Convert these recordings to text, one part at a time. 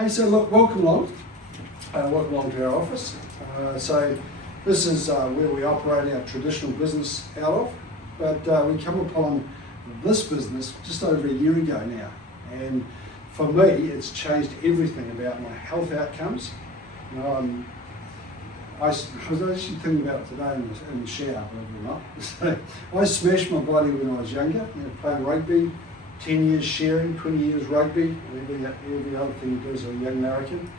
Hey, so look, welcome along. Welcome along to our office. So this is where we operate our traditional business out of, but we come upon this business just over a year ago now. And for me, it's changed everything about my health outcomes. You know, I was actually thinking about it today in the shower, believe it or not. So I smashed my body when I was younger, playing rugby, 10 years sharing, 20 years rugby, and every other thing you do as a young American.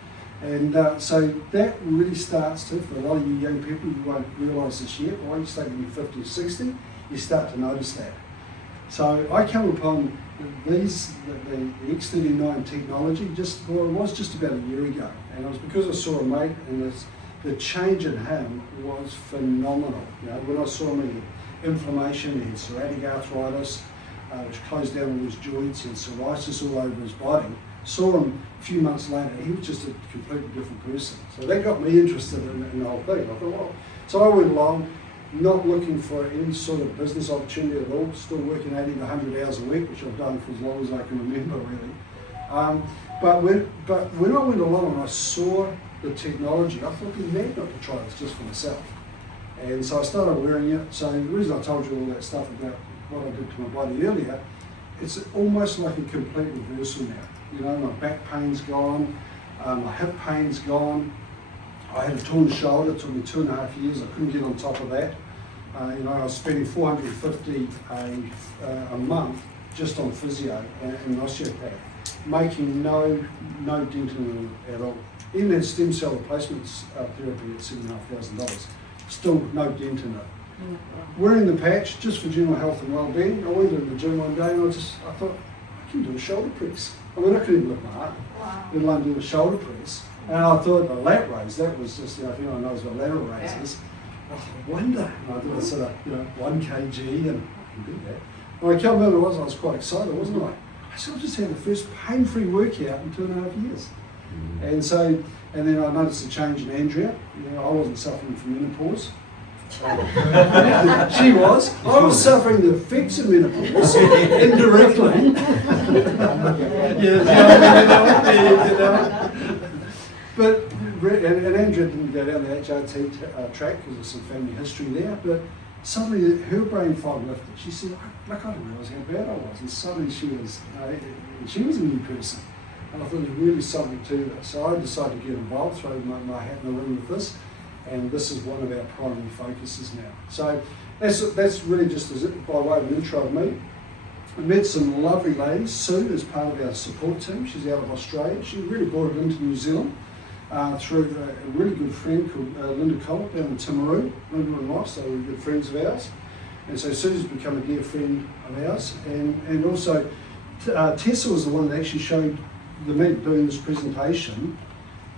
And so that really starts to, for a lot of you young people, you won't realise this yet, but once you start getting 50 or 60, you start to notice that. So I come upon the X39 technology it was just about a year ago. And it was because I saw a mate, and the change in him was phenomenal. When I saw him, he had inflammation, he had psoriatic arthritis, which closed down all his joints, and psoriasis all over his body. Saw him a few months later, he was just a completely different person. So that got me interested in the whole thing. I thought, well, so I went along, not looking for any sort of business opportunity at all, still working 80 to 100 hours a week, which I've done for as long as I can remember, really. But when I went along and I saw the technology, I thought, I'd be mad not to try this just for myself. And so I started wearing it. So the reason I told you all that stuff about what I did to my body earlier, it's almost like a complete reversal now. My back pain's gone, my hip pain's gone. I had a torn shoulder, it took me 2.5 years, I couldn't get on top of that. I was spending $450 a month just on physio and osteopath, making no dent in it at all. Even had stem cell replacements therapy at $7,500, still no dent in it. Wearing the patch just for general health and well-being. I went into the gym one day and I thought, I can do a shoulder press. I mean, I couldn't even lift my arm, let alone do a shoulder press. And I thought the lat raise, that was just, if anyone knows what lateral raise is, I wonder. And I did a sort of, 1 kg, and I can do that. When I came in, I was quite excited, wasn't I? I sort of just had the first pain-free workout in 2.5 years. And then I noticed a change in Andrea. I wasn't suffering from menopause. She was. I was suffering the effects of menopause indirectly. But and Andrea didn't go down the HRT track because of some family history there. But suddenly her brain fog lifted. She said, "I didn't realise how bad I was." And suddenly she was a new person. And I thought there was really something to this. So I decided to get involved, throw my hat in the ring with this. And this is one of our primary focuses now. So that's really just by way of an intro of me. I met some lovely ladies. Sue is part of our support team. She's out of Australia. She really brought it into New Zealand through a really good friend called Linda Collett down in Timaru. Linda and Ross, they were good friends of ours. And so Sue's become a dear friend of ours. And also Tessa was the one that actually showed me doing this presentation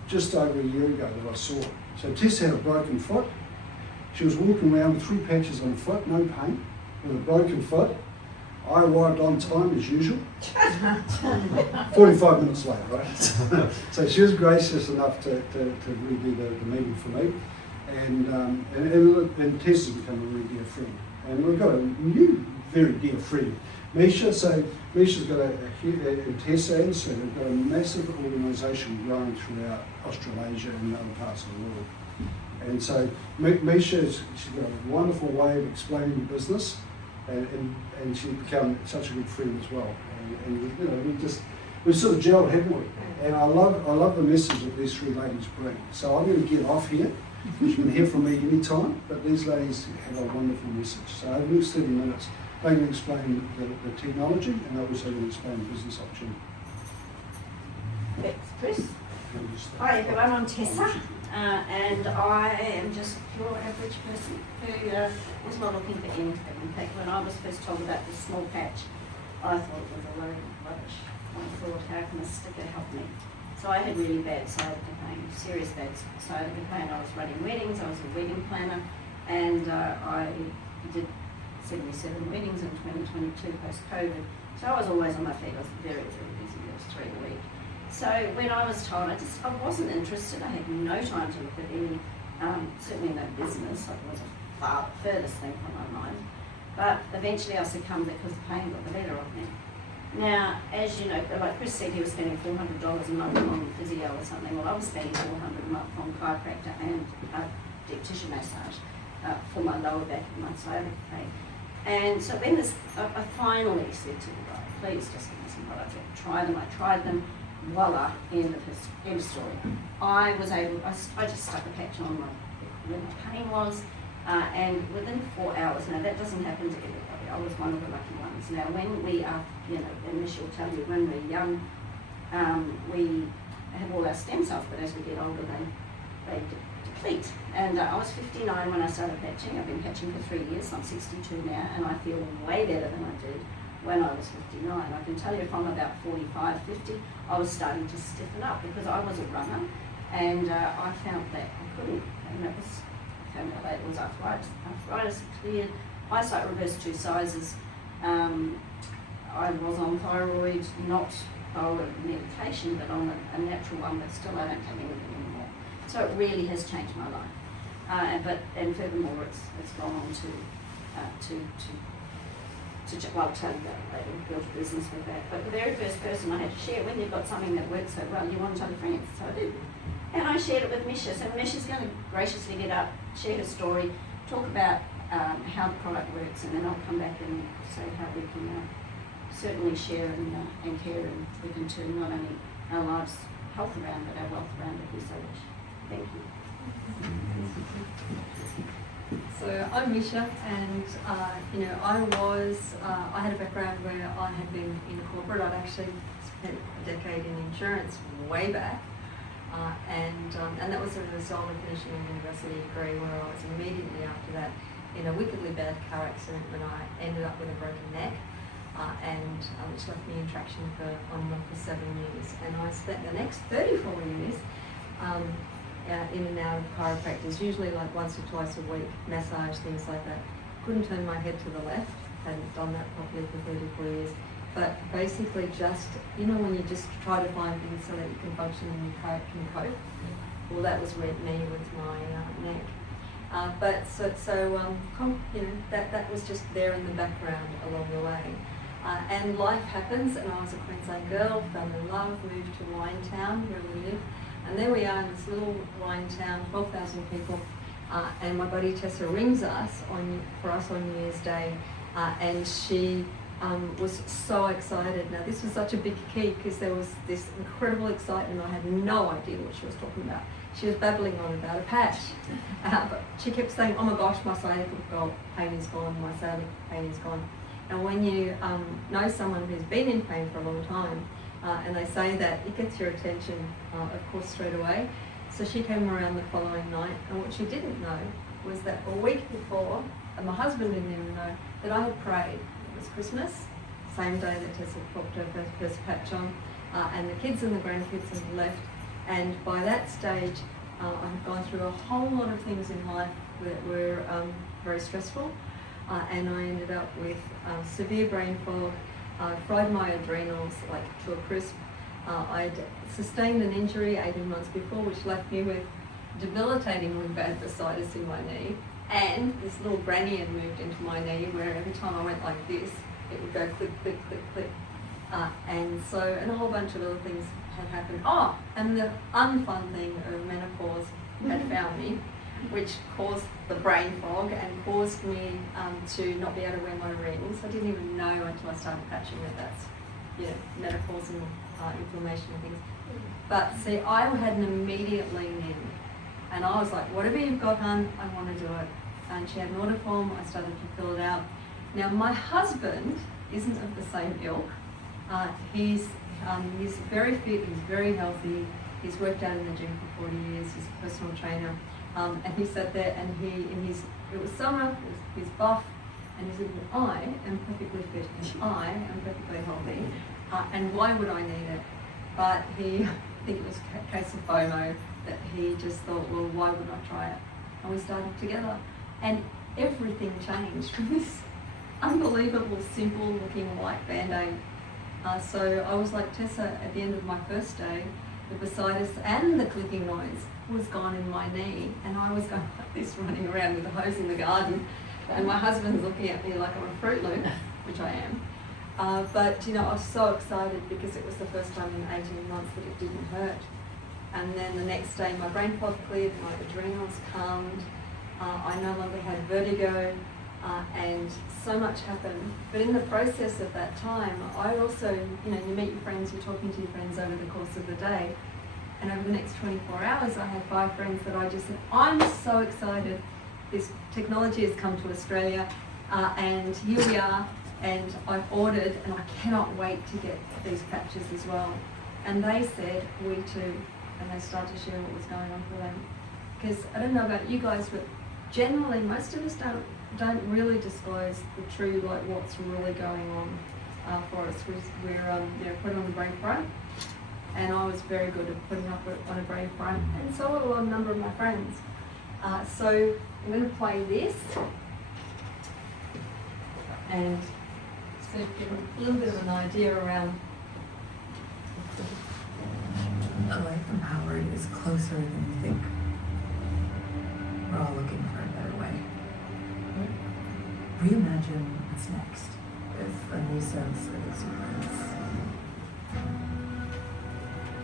just over a year ago that I saw it. So Tessa had a broken foot. She was walking around with 3 patches on the foot, no pain, with a broken foot. I arrived on time as usual, 45 minutes late, right? So she was gracious enough to really do the meeting for me. And Tessa's become a really dear friend. And we've got a new, very dear friend, Misha. So Misha's got and Tessa and Sue have got a massive organisation growing throughout Australasia and other parts of the world. And so Misha, she's got a wonderful way of explaining the business, and she's become such a good friend as well. And we've sort of gelled, haven't we? And I love the message that these 3 ladies bring. So I'm going to get off here. You can hear from me anytime, but these ladies have a wonderful message. So over the next 30 minutes, they can explain the technology, and they're also going to explain the business opportunity. Thanks, Chris. Hi everyone, I'm Tessa, and I am just your average person who was not looking for anything. In fact, when I was first told about this small patch, I thought it was a load of rubbish. I thought, how can a sticker help me? So I had really bad sciatica pain, serious bad sciatica pain. I was running weddings, I was a wedding planner, and I did 77 weddings in 2022 post-COVID. So I was always on my feet. I was very, very busy. It was 3 a week. So when I was told, I wasn't interested. I had no time to look at any, certainly no business. It was a furthest thing from my mind. But eventually I succumbed because the pain got the better of me. Now, as you know, like Chris said, he was spending $400 a month on physio or something. Well, I was spending $400 a month on chiropractor and dietitian massage for my lower back and my sciatic pain. And so when I finally said to the guy, please just give me some products. I tried them, voila, end of story. I just stuck a patch on where my pain was, and within 4 hours, now that doesn't happen to everybody, I was one of the lucky ones. Now when we are, and Michelle will tell you, when we're young, we have all our stem cells, but as we get older, they deplete. And I was 59 when I started patching. I've been patching for 3 years. I'm 62 now, and I feel way better than I did when I was 59. I can tell you from about 45, 50, I was starting to stiffen up because I was a runner, and I found that I couldn't, and I found out later it was arthritis. Arthritis cleared, eyesight reversed 2 sizes. I was on thyroid, not thyroid medication, but on a natural one, but still I don't have anything anymore. So it really has changed my life. And furthermore, it's gone on to well, I'll tell you that later, build a business with that. But the very first person I had to share, when you've got something that works so well, you want to tell your friends. So I did. And I shared it with Misha. So Misha's going to graciously get up, share her story, talk about how the product works, and then I'll come back and say how we can certainly share and care, and we can turn not only our lives' health around, but our wealth around if we so wish. Thank you. So I'm Misha, and I had a background where I had been in corporate. I'd actually spent a decade in insurance way back, and that was a result of finishing a university degree where I was immediately after that in a wickedly bad car accident when I ended up with a broken neck, which left me in traction on and off for 7 years. And I spent the next 34 years in and out of chiropractors, usually like once or twice a week, massage, things like that. Couldn't turn my head to the left, hadn't done that properly for 34 years. But basically just, when you just try to find things so that you can function and you can cope, well, that was me with my neck. That was just there in the background along the way. And life happens, and I was a Queensland girl, fell in love, moved to Winetown, where we live. And there we are in this little wine town, 12,000 people, and my buddy Tessa rings us for us on New Year's Day, and she was so excited. Now this was such a big key because there was this incredible excitement. I had no idea what she was talking about. She was babbling on about a patch, but she kept saying, "Oh my gosh, my sciatic pain is gone, my sciatic pain is gone." And when you know someone who's been in pain for a long time, and they say that, it gets your attention, of course, straight away. So she came around the following night, and what she didn't know was that a week before, and my husband didn't even know, that I had prayed. It was Christmas, same day that Tessa popped her first patch on, and the kids and the grandkids had left. And by that stage, I had gone through a whole lot of things in life that were very stressful, and I ended up with severe brain fog. I fried my adrenals like to a crisp. I'd sustained an injury 18 months before, which left me with debilitatingly bad bursitis in my knee, and this little granny had moved into my knee where every time I went like this, it would go click, click, click, click. And a whole bunch of other things had happened. Oh, and the unfun thing of menopause had found me, which caused the brain fog and caused me to not be able to wear my rings. I didn't even know until I started patching that's menopause and inflammation and things. But see, I had an immediate lean in, and I was like, whatever you've got, hun, I want to do it. And she had an order form. I started to fill it out. Now my husband isn't of the same ilk. He's very fit. He's very healthy. He's worked out in the gym for 40 years. He's a personal trainer. And he sat there, and it was summer, he's buff, and he said, well, I am perfectly fit, and I am perfectly healthy, and why would I need it? But I think it was a case of FOMO, that he just thought, well, why would I try it? And we started together, and everything changed from this unbelievable, simple looking white Band-Aid. So I was like Tessa at the end of my first day, the bursitis and the clicking noise was gone in my knee, and I was going like this, running around with a hose in the garden, and my husband's looking at me like I'm a Fruit Loop, which I am, But you know, I was so excited because it was the first time in 18 months that it didn't hurt. And then the next day my brain fog cleared, my adrenals calmed, I no longer had vertigo, and so much happened. But in the process of that time, I also, you know, you meet your friends, you're talking to your friends over the course of the day, and over the next 24 hours I had 5 friends that I just said, I'm so excited, this technology has come to Australia, and here we are, and I've ordered, and I cannot wait to get these patches as well. And they said, we too, and they started to share what was going on for them. Because I don't know about you guys, but generally most of us don't really disclose the true, like, what's really going on for us. We're you know, put on the brave front, and I was very good at putting up on a brave front, and so were a number of my friends. So I'm going to play this, and so give a little bit of an idea around. A life empowered is closer than you think. We're all looking for a better way. Reimagine what's next with a new sense of exuberance.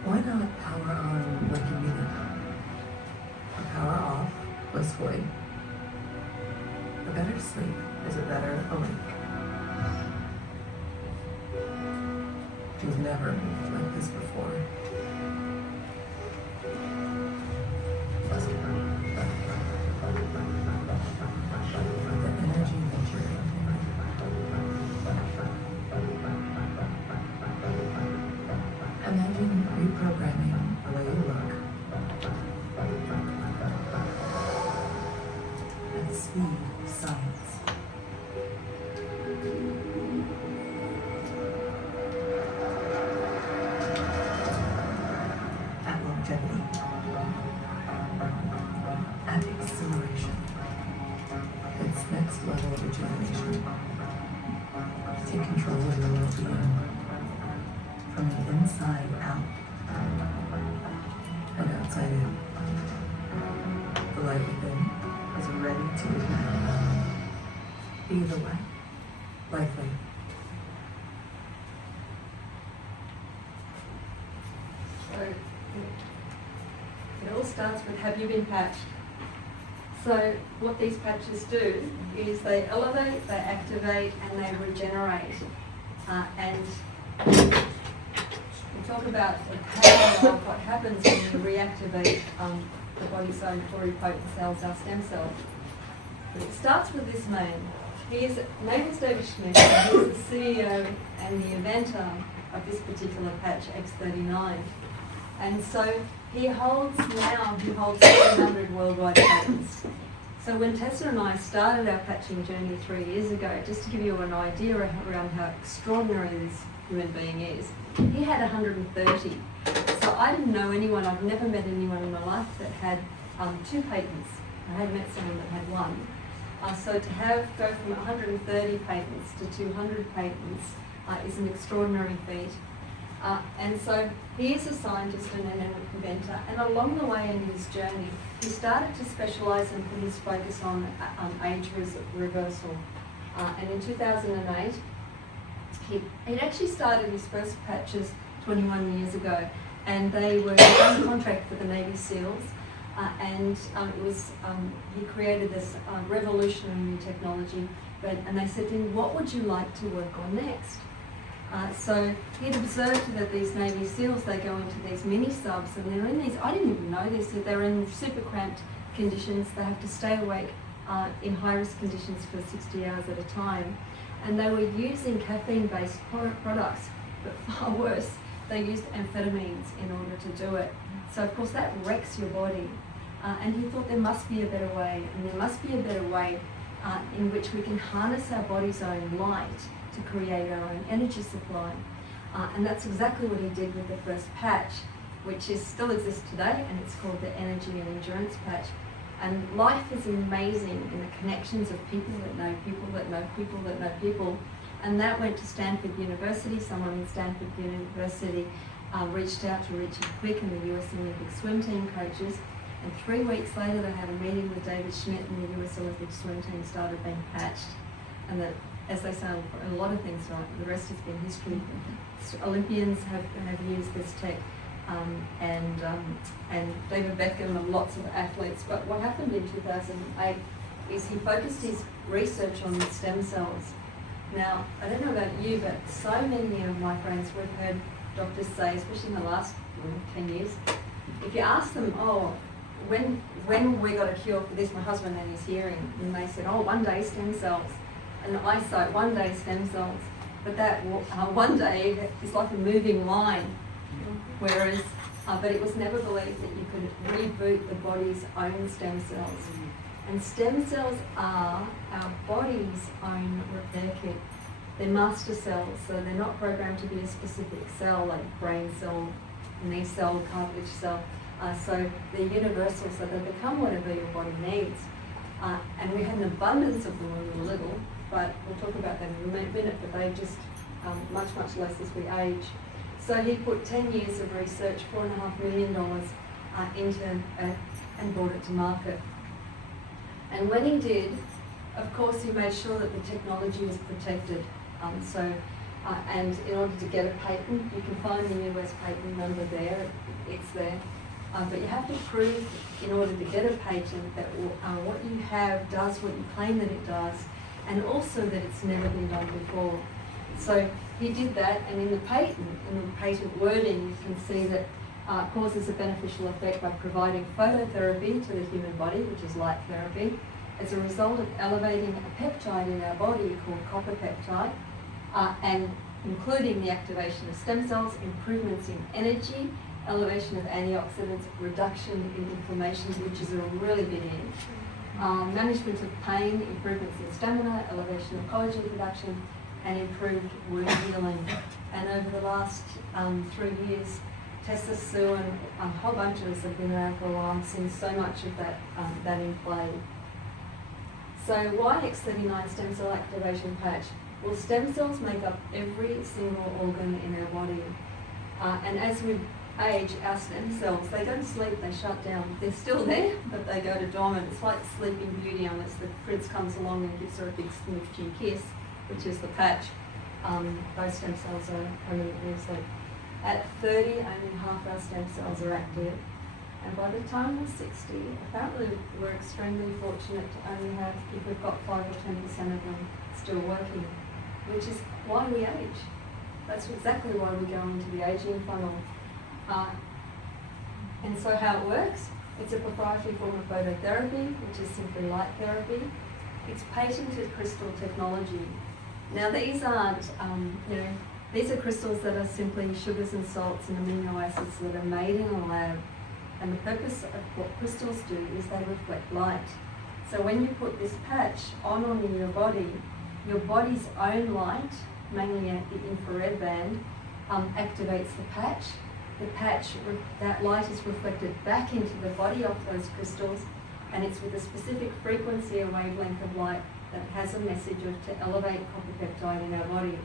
Why not power on like you need it? Or power off blissfully? A better sleep is a better awake. You've never moved like this before. The energy that you're inhaling. Imagine reprogramming the way you look at the speed of science. At longevity. At acceleration. Its next level of rejuvenation. Take control of your well-being from the inside out and outside in. The light within is ready to ignite. Be the way. Likely. So it all starts with, have you been patched? So what these patches do is they elevate, they activate, and they regenerate. And we talk about the power of what happens when you reactivate the body's own pluripotent cells, our stem cells. But it starts with this man. His name is David Schmidt, and he's the CEO and the inventor of this particular patch, X39. And so he holds 700 worldwide patents. So when Tessa and I started our patching journey 3 years ago, just to give you an idea around how extraordinary this human being is, he had 130. So I didn't know anyone, I've never met anyone in my life that had 2 patents. I had met someone that had 1. So to go from 130 patents to 200 patents is an extraordinary feat. And so he is a scientist and an inventor, and along the way in his journey, he started to specialise and put his focus on age reversal. And in 2008, he'd actually started his first patches 21 years ago, and they were on contract for the Navy SEALs. And it was he created this revolutionary new technology, and they said to him, what would you like to work on next? So he'd observed that these Navy SEALs, they go into these mini subs, and they're in these, I didn't even know this, that they're in super cramped conditions. They have to stay awake in high risk conditions for 60 hours at a time. And they were using caffeine-based products, but far worse, they used amphetamines in order to do it. So of course that wrecks your body. And he thought there must be a better way, and there must be a better way in which we can harness our body's own light to create our own energy supply. And that's exactly what he did with the first patch, which still exists today, and it's called the Energy and Endurance Patch. And life is amazing in the connections of people that know people that know people that know people. And that went to Stanford University. Someone in Stanford University reached out to Richard Quick and the US Olympic swim team coaches. And 3 weeks later, they had a meeting with David Schmidt, and the US Olympic swim team started being patched. And the as they say, a lot of things, right? The rest has been history. Olympians have used this tech, and David Beckham and lots of athletes. But what happened in 2008 is he focused his research on stem cells. Now, I don't know about you, but so many of my friends, we've heard doctors say, especially in the last 10 years, if you ask them, oh, when we got a cure for this, my husband and his hearing, and they said, oh, one day stem cells, and eyesight, one day stem cells, but that one day is like a moving line, whereas, but it was never believed that you could reboot the body's own stem cells. And stem cells are our body's own repair kit. They're master cells, so they're not programmed to be a specific cell like brain cell, knee cell, cartilage cell. So they're universal, so they become whatever your body needs. And we had an abundance of them when we were little, but we'll talk about that in a minute, but they just much, much less as we age. So he put 10 years of research, $4.5 million into and brought it to market. And when he did, of course, he made sure that the technology was protected. And in order to get a patent, you can find the US patent number there, it's there. But you have to prove, in order to get a patent, that what you have does what you claim that it does, and also that it's never been done before. So he did that, and in the patent wording, you can see that causes a beneficial effect by providing phototherapy to the human body, which is light therapy, as a result of elevating a peptide in our body called copper peptide, and including the activation of stem cells, improvements in energy, elevation of antioxidants, reduction in inflammation, which is a really big end, management of pain, improvements in stamina, elevation of collagen production, and improved wound healing. And over the last 3 years, Tessa, Sue, and a whole bunch of us have been around for a while and seen so much of that in play. So why X39 stem cell activation patch? Well, stem cells make up every single organ in our body. And as we age, our stem cells, they go to sleep, they shut down. They're still there, but they go to dormant. It's like Sleeping Beauty, unless the prince comes along and gives her a big smooching kiss, which is the patch. Those stem cells are permanently asleep. At 30, only half our stem cells are active. And by the time we're 60, apparently we're extremely fortunate to only have, if we've got 5 or 10% of them still working, which is why we age. That's exactly why we go into the aging funnel. And so how it works, it's a proprietary form of phototherapy, which is simply light therapy. It's patented crystal technology. Now these aren't, these are crystals that are simply sugars and salts and amino acids that are made in a lab. And the purpose of what crystals do is they reflect light. So when you put this patch on your body's own light, mainly at the infrared band, activates the patch. The patch, that light is reflected back into the body of those crystals, and it's with a specific frequency or wavelength of light that has a message to elevate copper peptide in our body.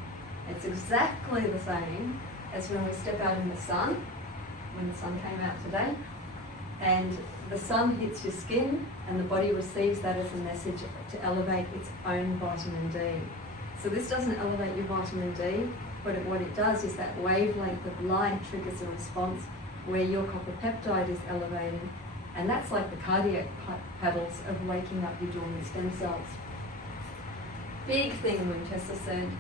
It's exactly the same as when we step out in the sun, when the sun came out today, and the sun hits your skin and the body receives that as a message to elevate its own vitamin D. So this doesn't elevate your vitamin D, but what it does is that wavelength of light triggers a response where your copper peptide is elevated, and that's like the cardiac paddles of waking up your dormant stem cells. Big thing when Tessa said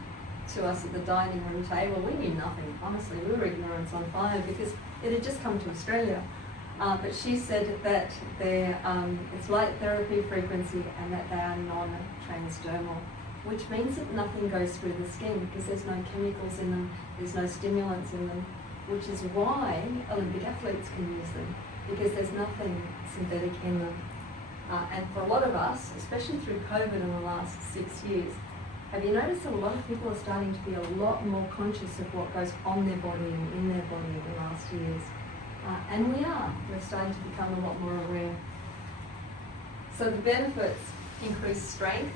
to us at the dining room table, we knew nothing, honestly, we were ignorance on fire because it had just come to Australia. But she said that it's light therapy frequency and that they are non-transdermal, which means that nothing goes through the skin because there's no chemicals in them, there's no stimulants in them, which is why Olympic athletes can use them, because there's nothing synthetic in them. And for a lot of us, especially through COVID in the last 6 years, have you noticed that a lot of people are starting to be a lot more conscious of what goes on their body and in their body in the last years? And we're starting to become a lot more aware. So the benefits: increased strength.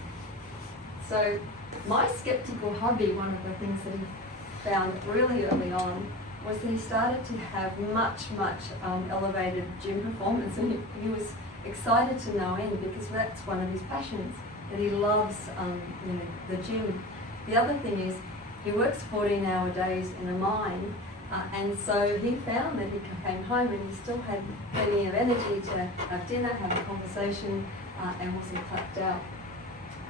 So my skeptical hubby, one of the things that he found really early on was that he started to have much elevated gym performance, and he was excited to know in because that's one of his passions, that he loves the gym. The other thing is, he works 14-hour days in a mine, and so he found that he came home and he still had plenty of energy to have dinner, have a conversation, and wasn't clapped out.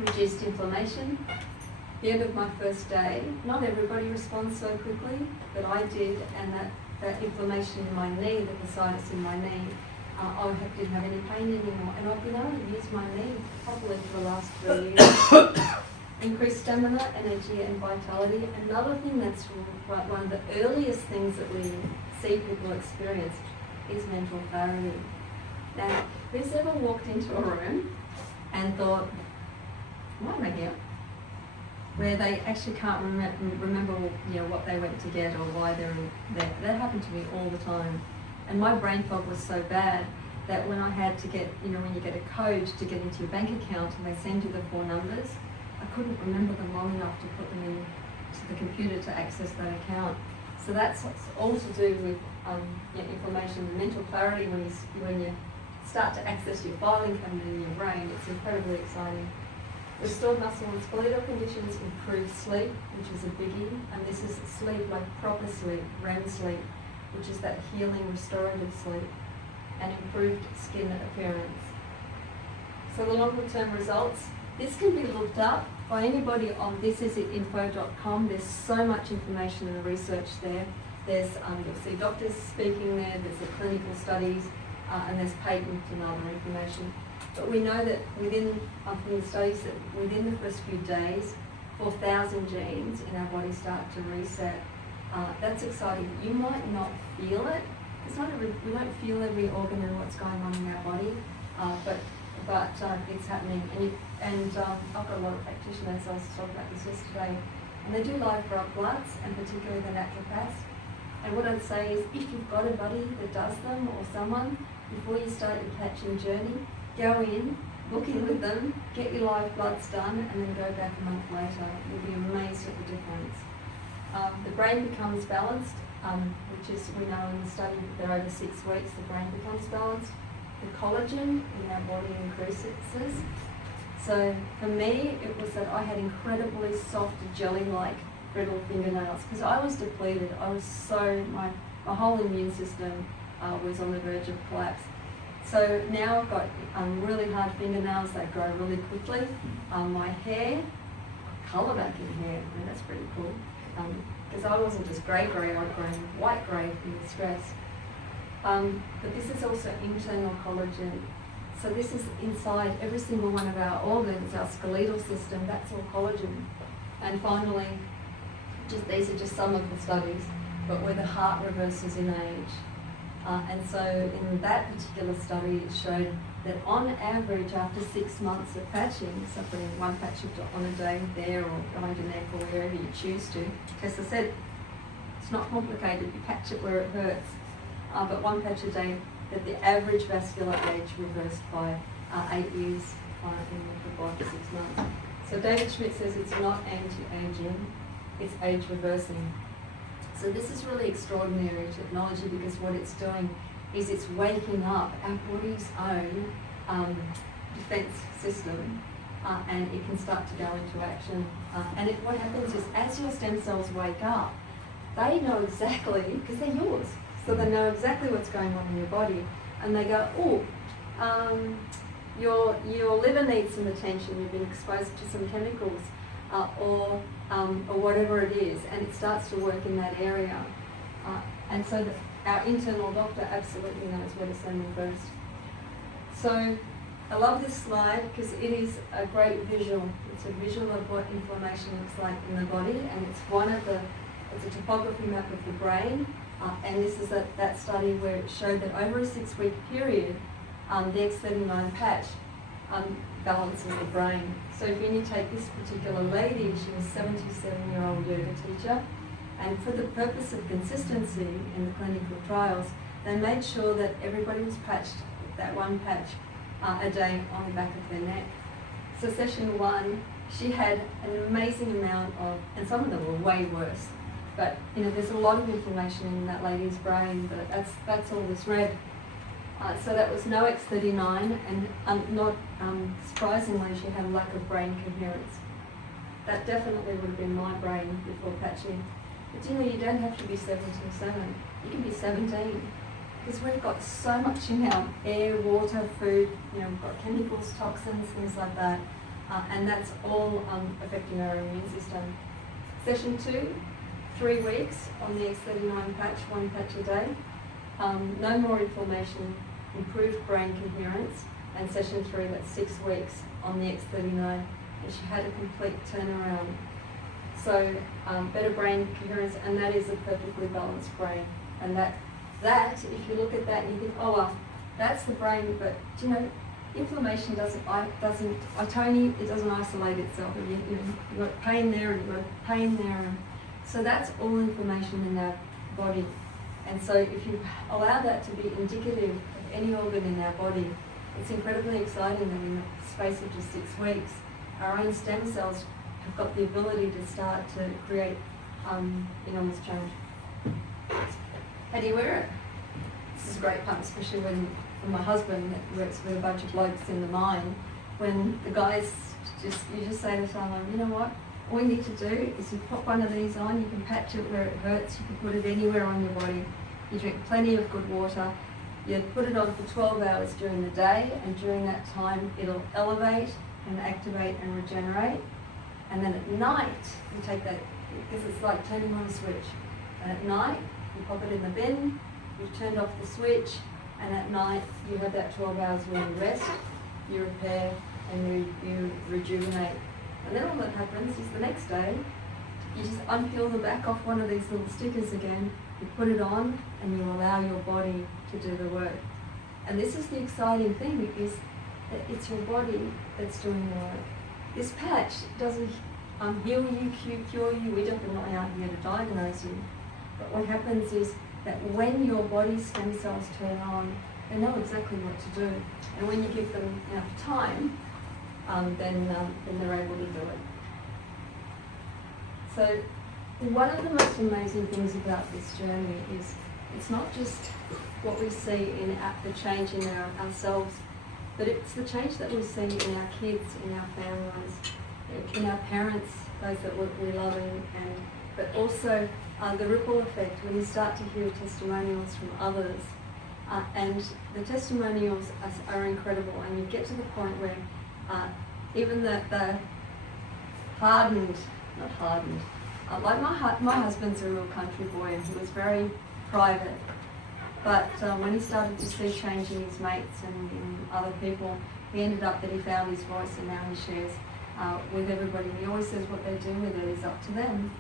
Reduced inflammation. The end of my first day, not everybody responds so quickly, but I did, and that inflammation in my knee, the fasciitis in my knee, didn't have any pain anymore, and I've been able to use my knee properly for the last 3 years. Increased stamina, energy and vitality. Another thing that's one of the earliest things that we see people experience is mental clarity. Now, who's ever walked into a room and thought, why am I here? Where they actually can't remember what they went to get or why they're there. That happened to me all the time. And my brain fog was so bad that when I had to get, when you get a code to get into your bank account and they send you the 4 numbers, I couldn't remember them long enough to put them into the computer to access that account. So that's all to do with inflammation, mental clarity. When you start to access your filing cabinet in your brain, it's incredibly exciting. Restored muscle and skeletal conditions, improved sleep, which is a biggie, and this is sleep like proper sleep, REM sleep, which is that healing restorative sleep, and improved skin appearance. So the longer term results, this can be looked up by anybody on thisisinfo.com. There's so much information and research there. There's you'll see doctors speaking there, there's the clinical studies, and there's patents and other information. But we know that within the studies that within the first few days, 4,000 genes in our body start to reset. That's exciting. You might not feel it. We don't feel every organ and what's going on in our body, but it's happening. And I've got a lot of practitioners. I was talking about this yesterday, and they do live bloods, and particularly the naturopaths. And what I'd say is, if you've got a buddy that does them or someone, before you start your patching journey, go in, book in with them, get your live bloods done, and then go back a month later. You'll be amazed at the difference. The brain becomes balanced, which is, we know in the study that over 6 weeks the brain becomes balanced. The collagen in our body increases. So for me, it was that I had incredibly soft, jelly-like, brittle fingernails because I was depleted. My whole immune system was on the verge of collapse. So now I've got really hard fingernails that grow really quickly. My hair, colour back in hair, and that's pretty cool. Because I wasn't just grey, I'd grown white grey from the stress. But this is also internal collagen. So this is inside every single one of our organs, our skeletal system, that's all collagen. And finally, these are just some of the studies, but where the heart reverses in age. And so in that particular study, it showed that on average, after 6 months of patching, so putting 1 patch on a day there or behind your neck or wherever you choose to, Tessa said, it's not complicated, you patch it where it hurts. But 1 patch a day, that the average vascular age reversed by 8 years in the 5 to 6 months. So David Schmidt says it's not anti-aging, it's age reversing. So this is really extraordinary technology because what it's doing is it's waking up our body's own defense system and it can start to go into action. And what happens is as your stem cells wake up, they know exactly, because they're yours, so they know exactly what's going on in your body, and they go, your liver needs some attention, you've been exposed to some chemicals, or whatever it is, and it starts to work in that area. And so our internal doctor absolutely knows where to send them first. So I love this slide because it is a great visual. It's a visual of what inflammation looks like in the body, and it's a topography map of the brain. And this is that study where it showed that over a 6-week period, the X39 patch balances the brain. So if you take this particular lady, she was a 77-year-old yoga teacher, and for the purpose of consistency in the clinical trials, they made sure that everybody was patched with that 1 patch a day on the back of their neck. So session 1, she had an amazing amount of, and some of them were way worse, but there's a lot of inflammation in that lady's brain, but that's all this red. So that was no X39, and not surprisingly, she had a lack of brain coherence. that definitely would have been my brain before patching. But you don't have to be 7 till 7. You can be 17. Because we've got so much in our air, water, food, we've got chemicals, toxins, things like that. And that's all affecting our immune system. Session 2, 3 weeks on the X39 patch, 1 patch a day. No more inflammation, improved brain coherence. And session 3, that's 6 weeks on the X39. And she had a complete turnaround. So better brain coherence, and that is a perfectly balanced brain. And that if you look at that, you think, oh well, that's the brain, but inflammation doesn't isolate itself. You've got pain there and you've got pain there, and so that's all inflammation in our body. And so if you allow that to be indicative of any organ in our body, it's incredibly exciting that in the space of just 6 weeks, our own stem cells have got the ability to start to create enormous change. How do you wear it? This is a great part, especially when my husband that works with a bunch of blokes in the mine, when the guys you just say to someone, you know what, all you need to do is you pop one of these on, you can patch it where it hurts, you can put it anywhere on your body, you drink plenty of good water, you put it on for 12 hours during the day, and during that time it'll elevate and activate and regenerate. And then at night, you take that, because it's like turning on a switch. And at night, you pop it in the bin, you've turned off the switch, and at night, you have that 12 hours where you rest, you repair, and you rejuvenate. And then all that happens is the next day, you just unpeel the back off one of these little stickers again, you put it on, and you allow your body to do the work. And this is the exciting thing, because it's your body that's doing the work. This patch doesn't heal you, cure you. We definitely aren't here to diagnose you. But what happens is that when your body's stem cells turn on, they know exactly what to do. And when you give them enough time, then they're able to do it. So one of the most amazing things about this journey is it's not just what we see in the change in ourselves, but it's the change that we see in our kids, in our families, in our parents, those that we're loving, but also the ripple effect when you start to hear testimonials from others. And the testimonials are incredible, and you get to the point where even the like my husband's a real country boy, and he was very private. But when he started to see change in his mates and in other people, he ended up that he found his voice, and now he shares with everybody. And he always says what they do with it is up to them.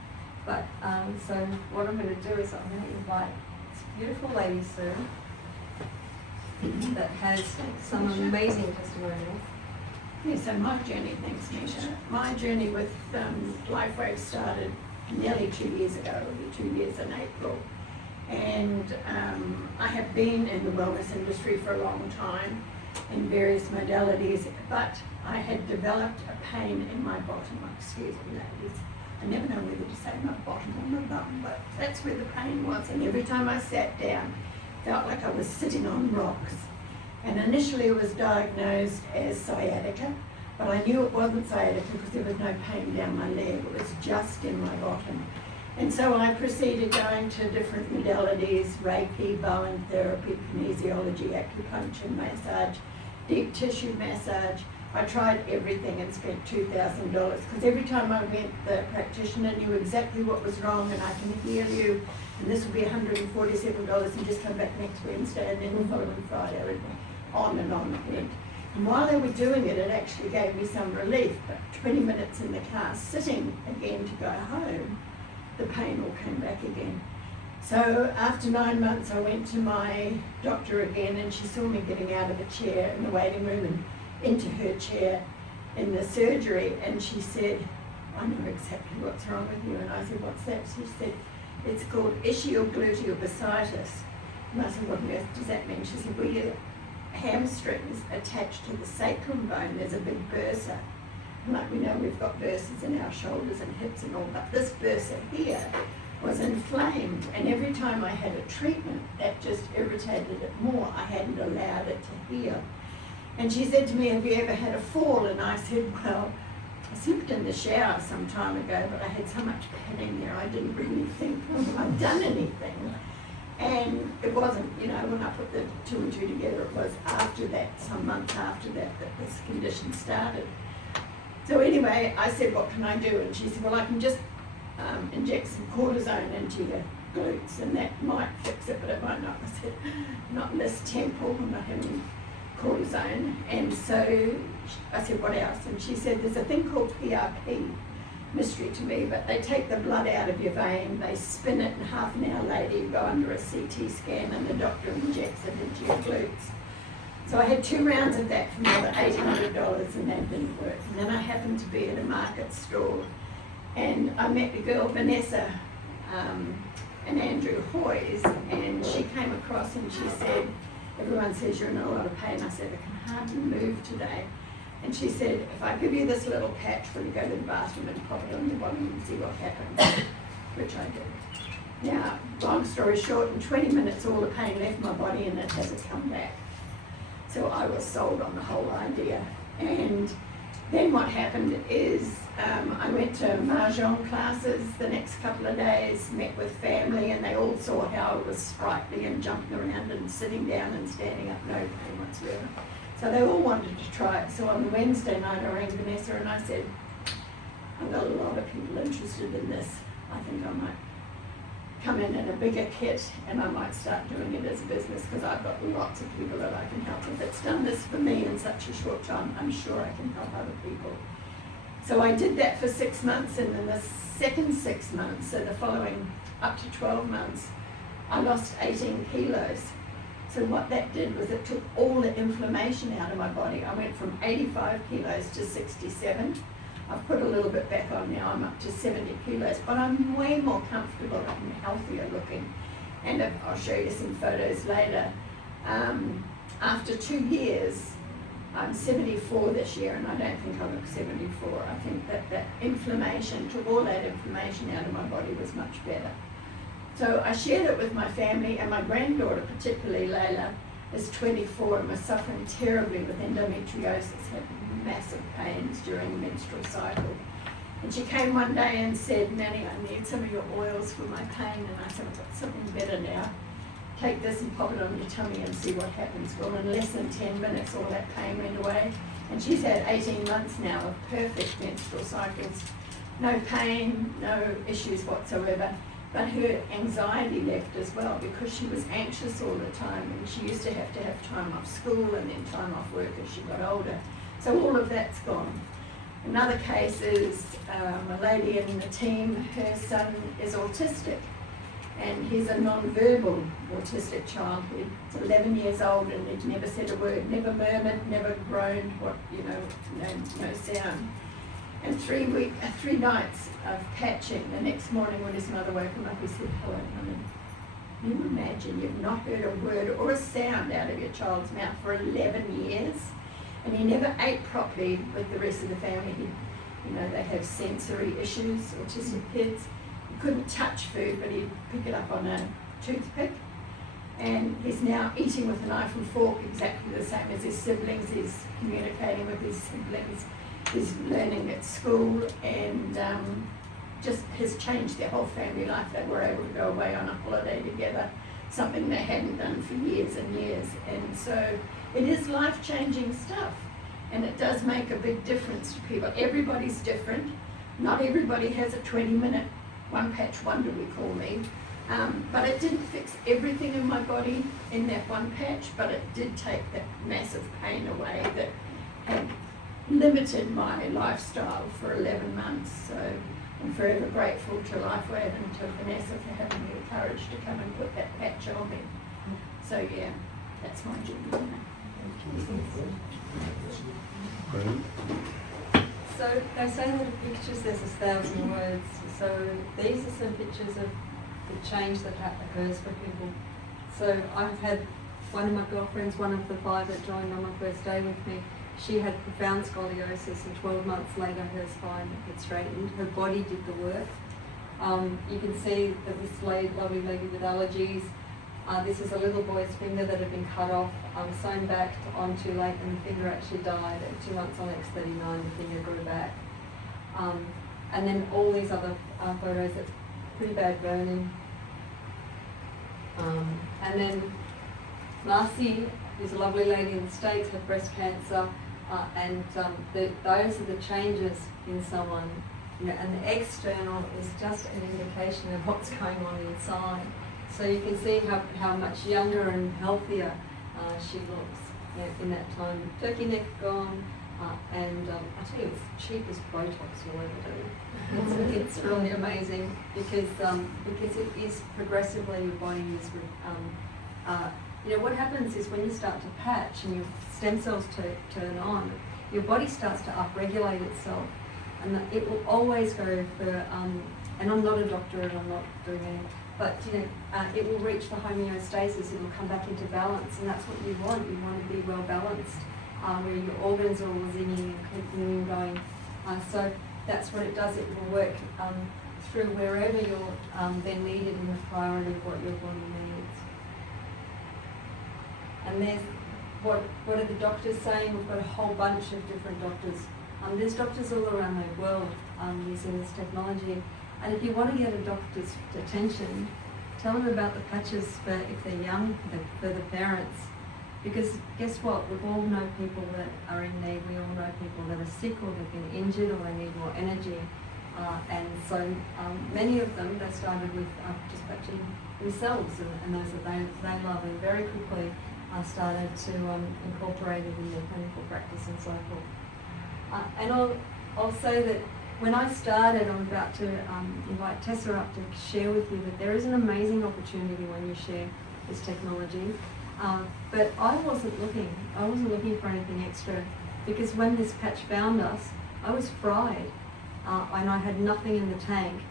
But so what I'm going to do is I'm going to invite this beautiful lady, Sue, that has some amazing testimonials. Yeah, so my journey, thanks Misha, my journey with LifeWave started nearly 2 years ago. It'll be 2 years in April. And I have been in the wellness industry for a long time in various modalities, but I had developed a pain in my bottom. Excuse me, ladies. I never know whether to say my bottom or my bum, but that's where the pain was. And every time I sat down, felt like I was sitting on rocks. And initially it was diagnosed as sciatica, but I knew it wasn't sciatica because there was no pain down my leg. It was just in my bottom. And so I proceeded going to different modalities: Reiki, Bowen therapy, kinesiology, acupuncture, massage, deep tissue massage. I tried everything and spent $2,000 because every time I went, the practitioner knew exactly what was wrong, and I can heal you, and this will be $147 and just come back next Wednesday and then the following Friday, and on it went. And while they were doing it, it actually gave me some relief, but 20 minutes in the car sitting again to go home, the pain all came back again. So after 9 months, I went to my doctor again, and she saw me getting out of a chair in the waiting room and into her chair in the surgery, and she said, I know exactly what's wrong with you. And I said, what's that? She said, it's called ischiogluteal bursitis. And I said, what on earth does that mean? She said, well, your hamstrings attached to the sacrum bone, there's a big bursa. And like we know, we've got bursas in our shoulders and hips and all, but this bursa here was inflamed, and every time I had a treatment, that just irritated it more. I hadn't allowed it to heal. And she said to me, have you ever had a fall? And I said, well, I slipped in the shower some time ago, but I had so much padding there, I didn't really think I'd done anything. And it wasn't, you know, when I put the 2 and 2 together, it was after that, some months after that, that this condition started. So anyway, I said, what can I do? And she said, well, I can just inject some cortisone into your glutes, and that might fix it, but it might not. I said, not in this temple, I'm not having cortisone. And so I said, what else? And she said, there's a thing called PRP, mystery to me, but they take the blood out of your vein, they spin it, and half an hour later you go under a CT scan and the doctor injects it into your glutes. So I had 2 rounds of that for another $800, and that didn't work. And then I happened to be at a market stall, and I met the girl Vanessa and Andrew Hoyes, and she came across and she said, everyone says you're in a lot of pain. I said, I can hardly move today. And she said, if I give you this little patch when you go to the bathroom and pop it on your body and see what happens, which I did. Now, long story short, in 20 minutes all the pain left my body and it hasn't come back. So I was sold on the whole idea. And then what happened is I went to Mahjong classes the next couple of days, met with family, and they all saw how I was sprightly and jumping around and sitting down and standing up, no pain whatsoever. So they all wanted to try it. So on Wednesday night I rang Vanessa and I said, I've got a lot of people interested in this. I think I might come in a bigger kit and I might start doing it as a business, because I've got lots of people that I can help. If it's done this for me in such a short time, I'm sure I can help other people. So I did that for 6 months, and in the second 6 months, so the following up to 12 months, I lost 18 kilos. So what that did was it took all the inflammation out of my body. I went from 85 kilos to 67. I've put a little bit back on now, I'm up to 70 kilos, but I'm way more comfortable and healthier looking. And I'll show you some photos later. After 2 years, I'm 74 this year, and I don't think I look 74. I think that inflammation, took all that inflammation out of my body, was much better. So I shared it with my family, and my granddaughter, particularly Layla, is 24 and was suffering terribly with endometriosis, had massive pains during the menstrual cycle. And she came one day and said, Nanny, I need some of your oils for my pain. And I said, I've got something better now. Take this and pop it on your tummy and see what happens. Well, in less than 10 minutes, all that pain went away. And she's had 18 months now of perfect menstrual cycles. No pain, no issues whatsoever. But her anxiety left as well, because she was anxious all the time, and she used to have time off school and then time off work as she got older. So all of that's gone. Another case is a lady in the team, her son is autistic, and he's a non-verbal autistic child. He's 11 years old and he'd never said a word, never murmured, never groaned, no sound. And 3 nights of patching. The next morning when his mother woke him up, he said, hello, honey. Can you imagine you've not heard a word or a sound out of your child's mouth for 11 years? And he never ate properly with the rest of the family. They have sensory issues, autistic kids. He couldn't touch food, but he'd pick it up on a toothpick. And he's now eating with a knife and fork exactly the same as his siblings. He's communicating with his siblings. He's learning at school, and just has changed their whole family life. They were able to go away on a holiday together, something they hadn't done for years and years. And so it is life-changing stuff, and it does make a big difference to people. Everybody's different. Not everybody has a 20-minute one-patch wonder, we call me. But it didn't fix everything in my body in that one patch, but it did take that massive pain away that had limited my lifestyle for 11 months. So I'm forever grateful to Lifeway and to Vanessa for having the courage to come and put that patch on me. So yeah, that's my journey. So they say that a picture says 1,000 words. So these are some pictures of the change that occurs for people. So I've had one of my girlfriends, one of the 5 that joined on my first day with me, she had profound scoliosis, and 12 months later her spine had straightened. Her body did the work. You can see that this lovely lady with allergies, this is a little boy's finger that had been cut off, sewn back on too late, and the finger actually died. At 2 months on X39, the finger grew back. And then all these other photos, that's pretty bad burning. And then Marcy, who's a lovely lady in the States, had breast cancer, and those are the changes in someone. And the external is just an indication of what's going on inside. So you can see how much younger and healthier she looks in that time. Turkey neck gone, and I tell you, it's the cheapest Botox you'll ever do. It's really amazing because it is progressively your body is. What happens is when you start to patch and your stem cells turn on, your body starts to upregulate itself. And it will always go for, and I'm not a doctor and I'm not doing anything, but it will reach the homeostasis, it will come back into balance, and that's what you want. You want to be well balanced, where your organs are all zinging and continuing going. So that's what it does. It will work through wherever you're then needed in the priority of what your body needs. And there's, what are the doctors saying? We've got a whole bunch of different doctors. There's doctors all around the world using this technology, and if you want to get a doctor's attention, tell them about the patches for if they're young, for the parents, because guess what? We all know people that are in need. We all know people that are sick or they've been injured or they need more energy, and so many of them, they started with just patching themselves and those that they love, and very quickly started to incorporate it in their clinical practice and so forth. And I'll say that when I started, I'm about to invite Tessa up to share with you that there is an amazing opportunity when you share this technology. But I wasn't looking for anything extra, because when this patch found us, I was fried, and I had nothing in the tank.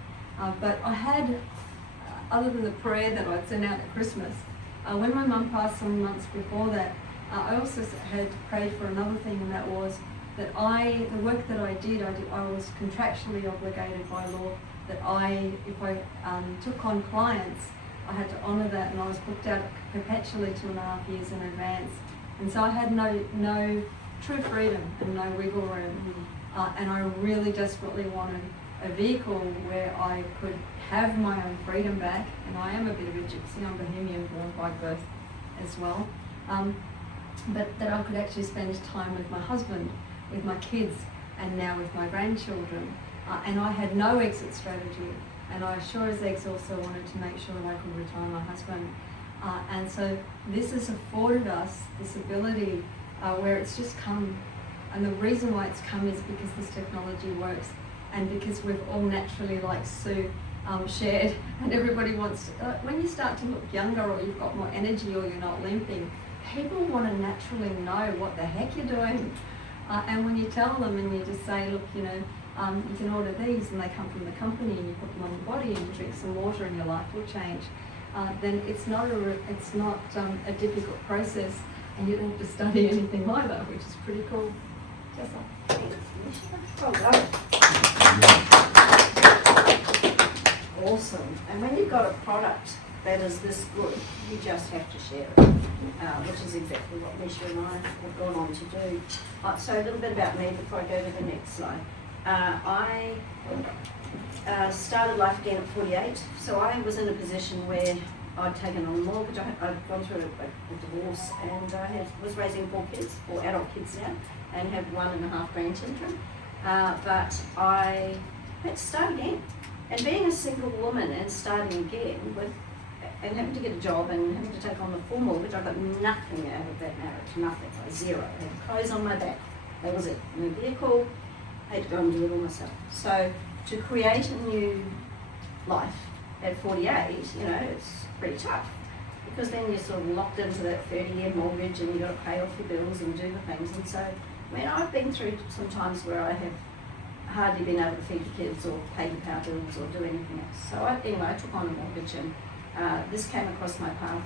But I had, other than the prayer that I'd sent out at Christmas, when my mum passed some months before that, I also had prayed for another thing, and that was that the work that I did, I was contractually obligated by law that if I took on clients, I had to honour that, and I was booked out perpetually 2.5 years in advance. And so I had no true freedom and no wiggle room. And I really desperately wanted a vehicle where I could have my own freedom back. And I am a bit of a gypsy, I'm Bohemian born by birth as well. But that I could actually spend time with my husband, with my kids, and now with my grandchildren. And I had no exit strategy. And I sure as eggs also wanted to make sure that I could retire my husband. And so this has afforded us this ability where it's just come. And the reason why it's come is because this technology works, and because we've all naturally, like Sue shared, and everybody wants, when you start to look younger or you've got more energy or you're not limping, people want to naturally know what the heck you're doing. And when you tell them and you just say, look, you can order these and they come from the company and you put them on your body and you drink some water and your life will change, then it's not a difficult process, and you don't have to study anything either, which is pretty cool. Jessa. Well done. Awesome. And when you've got a product that is this good, you just have to share it, which is exactly what Misha and I have gone on to do. So a little bit about me before I go to the next slide. I started life again at 48, so I was in a position where I'd taken on a mortgage, I'd gone through a divorce, and I was raising 4 adult kids now, and have 1.5 grandchildren. But I had to start again. And being a single woman and starting again and having to get a job and having to take on the full mortgage, I got nothing out of that marriage, nothing, like zero. I had clothes on my back, that was it. No vehicle, I had to go and do it all myself. So to create a new life at 48, it's pretty tough, because then you're sort of locked into that 30-year mortgage and you've got to pay off your bills and do the things. And so, I've been through some times where I have hardly been able to feed the kids or pay the power bills or do anything else. So I took on a mortgage, and this came across my path.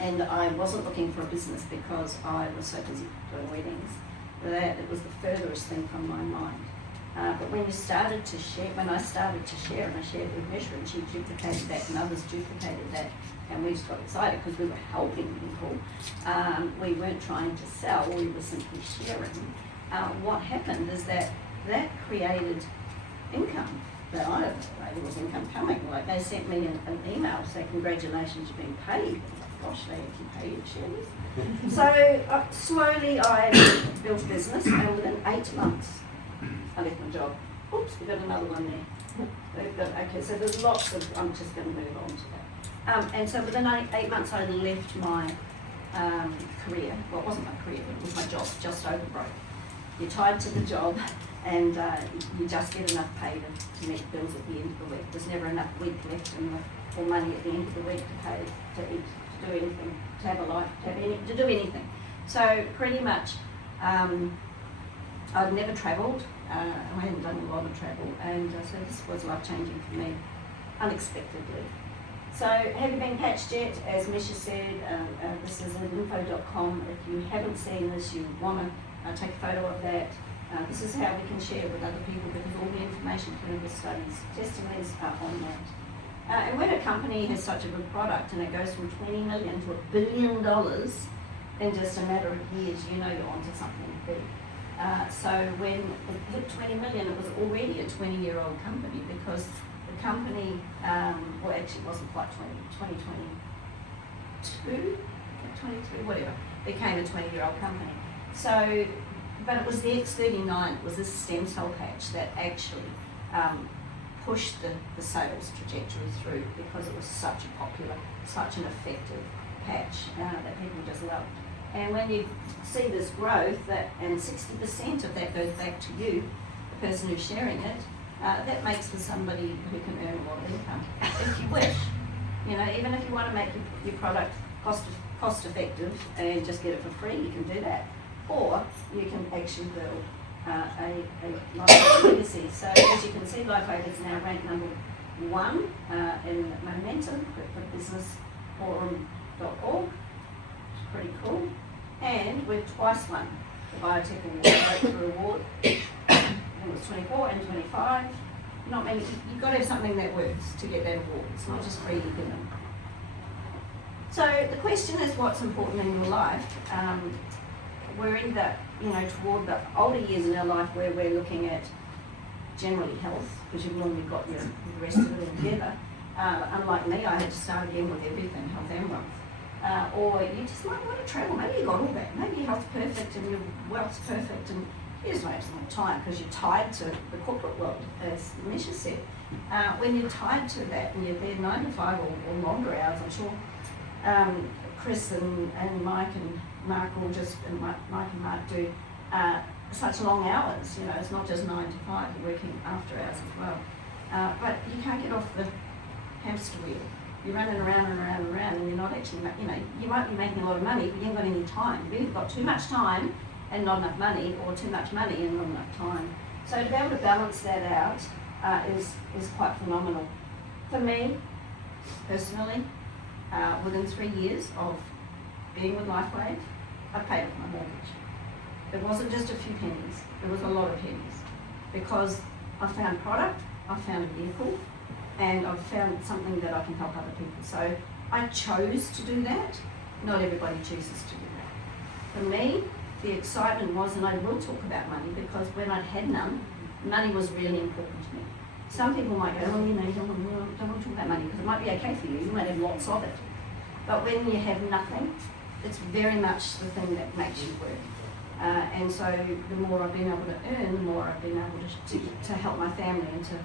And I wasn't looking for a business because I was so busy doing weddings that it was the furthest thing from my mind. But when I started to share, and I shared with Misha, and she duplicated that, and others duplicated that, and we just got excited because we were helping people. We weren't trying to sell, we were simply sharing. What happened is that that created income that I don't know why there was income coming. Like they sent me an email saying, congratulations, you've been paid. Gosh, they actually paid shares. So slowly I built a business, and within 8 months I left my job. Oops, we've got another one there. Okay, so there's lots of, I'm just going to move on to that. And so within 8 months I left my career. Well, it wasn't my career, but it was my job, just over broke. You're tied to the job, and you just get enough pay to meet bills at the end of the week. There's never enough week left or money at the end of the week to pay, to eat, to do anything, to have a life, to do anything. So pretty much, I'd never travelled. I hadn't done a lot of travel, and so this was life-changing for me, unexpectedly. So have you been patched yet? As Misha said, this is at info.com. If you haven't seen this, you want to take a photo of that. This is how we can share with other people, because all the information, clinical studies, testimonies are on that. And when a company has such a good product and it goes from 20 million to $1 billion in just a matter of years, you know you're onto something big. So when it hit 20 million, it was already a 20-year-old company, because the company, well actually it wasn't quite 2022, 23, whatever, became a 20-year-old company. So, but it was the X39, it was this stem cell patch that actually pushed the sales trajectory through, because it was such a popular, such an effective patch that people just loved. And when you see this growth, and 60% of that goes back to you, the person who's sharing it, that makes for somebody who can earn a lot of income, if you wish. You know, even if you want to make your product cost effective and just get it for free, you can do that. Or you can actually build a life legacy. So as you can see, Lifewave is now ranked number 1 in Momentum for businessforum.org. It's pretty cool. And we've twice won the Biotech Award, Breakthrough Award. I think it was 24 and 25. Not many. You've got to have something that works to get that award. It's not just free, you get them. So the question is, what's important in your life? We're either, toward the older years in our life where we're looking at generally health, because you've normally got the rest of it together. Unlike me, I had to start again with everything, health and wealth. Or you just might want to travel. Maybe you got all that. Maybe your health's perfect and your wealth's perfect, and you just don't have some time because you're tied to the corporate world, as Misha said. When you're tied to that and you're there 9 to 5 or longer hours, I'm sure Chris and Mike and Mark Mike and Mark do such long hours. It's not just 9 to 5. You're working after hours as well. But you can't get off the hamster wheel. You're running around and around and around, and you're not actually, you might be making a lot of money, but you haven't got any time. You've either got too much time and not enough money, or too much money and not enough time. So to be able to balance that out is quite phenomenal. For me, personally, within 3 years of being with Lifewave, I paid off my mortgage. It wasn't just a few pennies, it was a lot of pennies. Because I found product, I found a vehicle, and I've found something that I can help other people. So I chose to do that. Not everybody chooses to do that. For me, the excitement was, and I will talk about money, because when I'd had none, money was really important to me. Some people might go, you don't want to talk about money, because it might be okay for you, you might have lots of it. But when you have nothing, it's very much the thing that makes you work. And so the more I've been able to earn, the more I've been able to help my family and to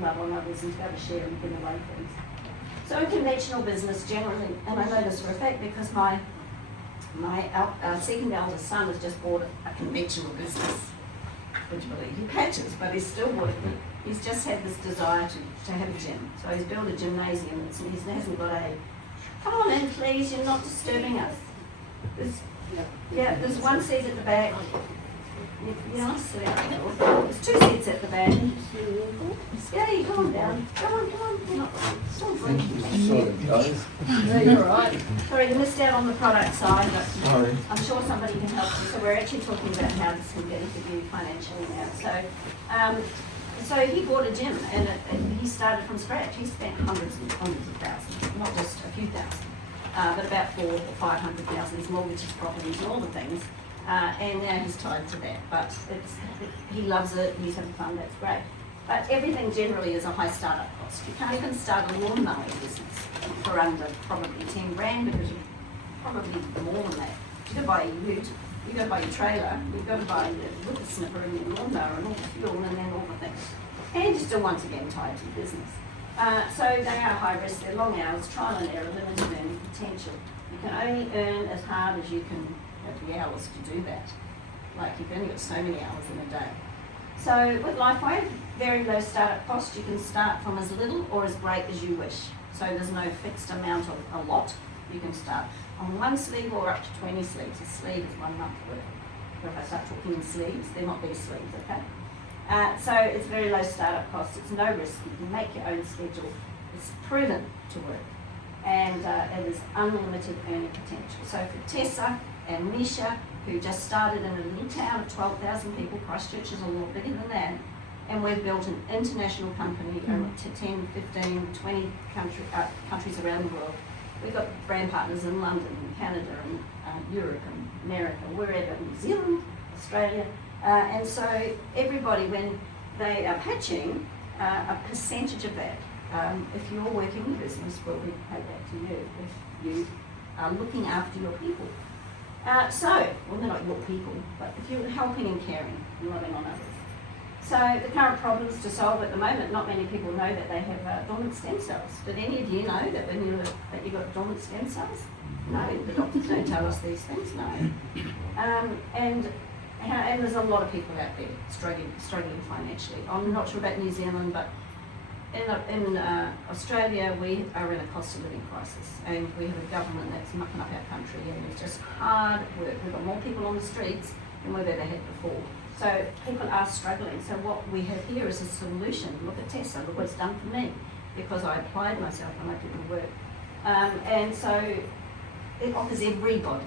love on others and to be able to share and give away things. So in conventional business generally, and I know this for a fact because my second eldest son has just bought a conventional business. Would you believe? He patches, but he's still bought it. He's just had this desire to have a gym. So he's built a gymnasium, and he hasn't got a, come on in please, you're not disturbing us. There's one seat at the back. Yeah, there's 2 seats at the back. Scotty, come on down. Come on. Sorry, guys. No, you're alright. Sorry, you missed out on the product side, but Sorry. I'm sure somebody can help you. So we're actually talking about how this can benefit you financially now. So he bought a gym, and he started from scratch. He spent hundreds and hundreds of thousands, not just a few thousand. But about 400,000 or 500,000, his mortgages, properties, and all the things. and now he's tied to that. But he loves it, he's having fun, that's great. But everything generally is a high startup cost. You can't even start a lawn mowing business for under probably 10 grand, because you probably more than that. You've got to buy your ute, you've got to buy your trailer, you've got to buy your whipper snipper and your lawnmower and all the fuel and then all the things. And you're still once again tied to the business. So they are high risk, they're long hours, trial and error, limited earning potential. You can only earn as hard as you can have the hours to do that. Like you've only got so many hours in a day. So with Lifeway, very low startup cost. You can start from as little or as great as you wish. So there's no fixed amount of a lot. You can start on 1 sleeve or up to 20 sleeves. A sleeve is 1 month worth. But if I start talking in sleeves, they're not big sleeves, okay? So it's very low startup cost. It's no risk. You can make your own schedule. It's proven to work. And it is unlimited earning potential. So for Tessa and Misha, who just started in a little town of 12,000 people, Christchurch is a lot bigger than that, and we've built an international company to 10, 15, 20 countries around the world. We've got brand partners in London, and Canada, and Europe, and America, wherever, New Zealand, Australia. And so everybody, when they are pitching, a percentage of that, if you're working in business, will be paid back to you if you are looking after your people. Well, they're not your people, but if you're helping and caring and loving on others. So the current problems to solve at the moment, not many people know that they have dormant stem cells. Did any of you know that that you got dormant stem cells? No, the doctors don't tell us these things, no. And there's a lot of people out there struggling financially. I'm not sure about New Zealand, but in Australia, we are in a cost of living crisis, and we have a government that's mucking up our country, and it's just hard work. We've got more people on the streets than we've ever had before. So people are struggling. So what we have here is a solution. Look at Tessa, look what it's done for me, because I applied myself and I did the work. And so it offers everybody,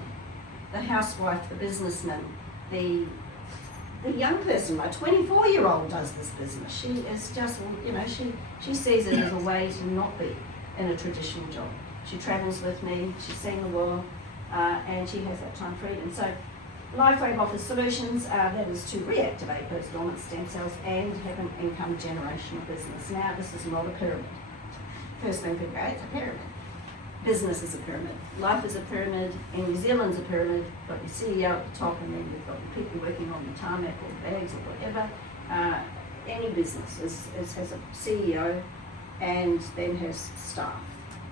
the housewife, the businessman, the young person. My 24-year-old does this business. She is just, she sees it as a way to not be in a traditional job. She travels with me, she's seen the world, and she has that time freedom. So Lifewave offers solutions that is to reactivate those dormant stem cells and have an income generation business. Now, this is not a pyramid. First thing people go, it's a pyramid. Business is a pyramid. Life is a pyramid. In New Zealand's a pyramid. You've got your CEO at the top, and then you've got your people working on the tarmac or the bags or whatever. Any business has a CEO and then has staff.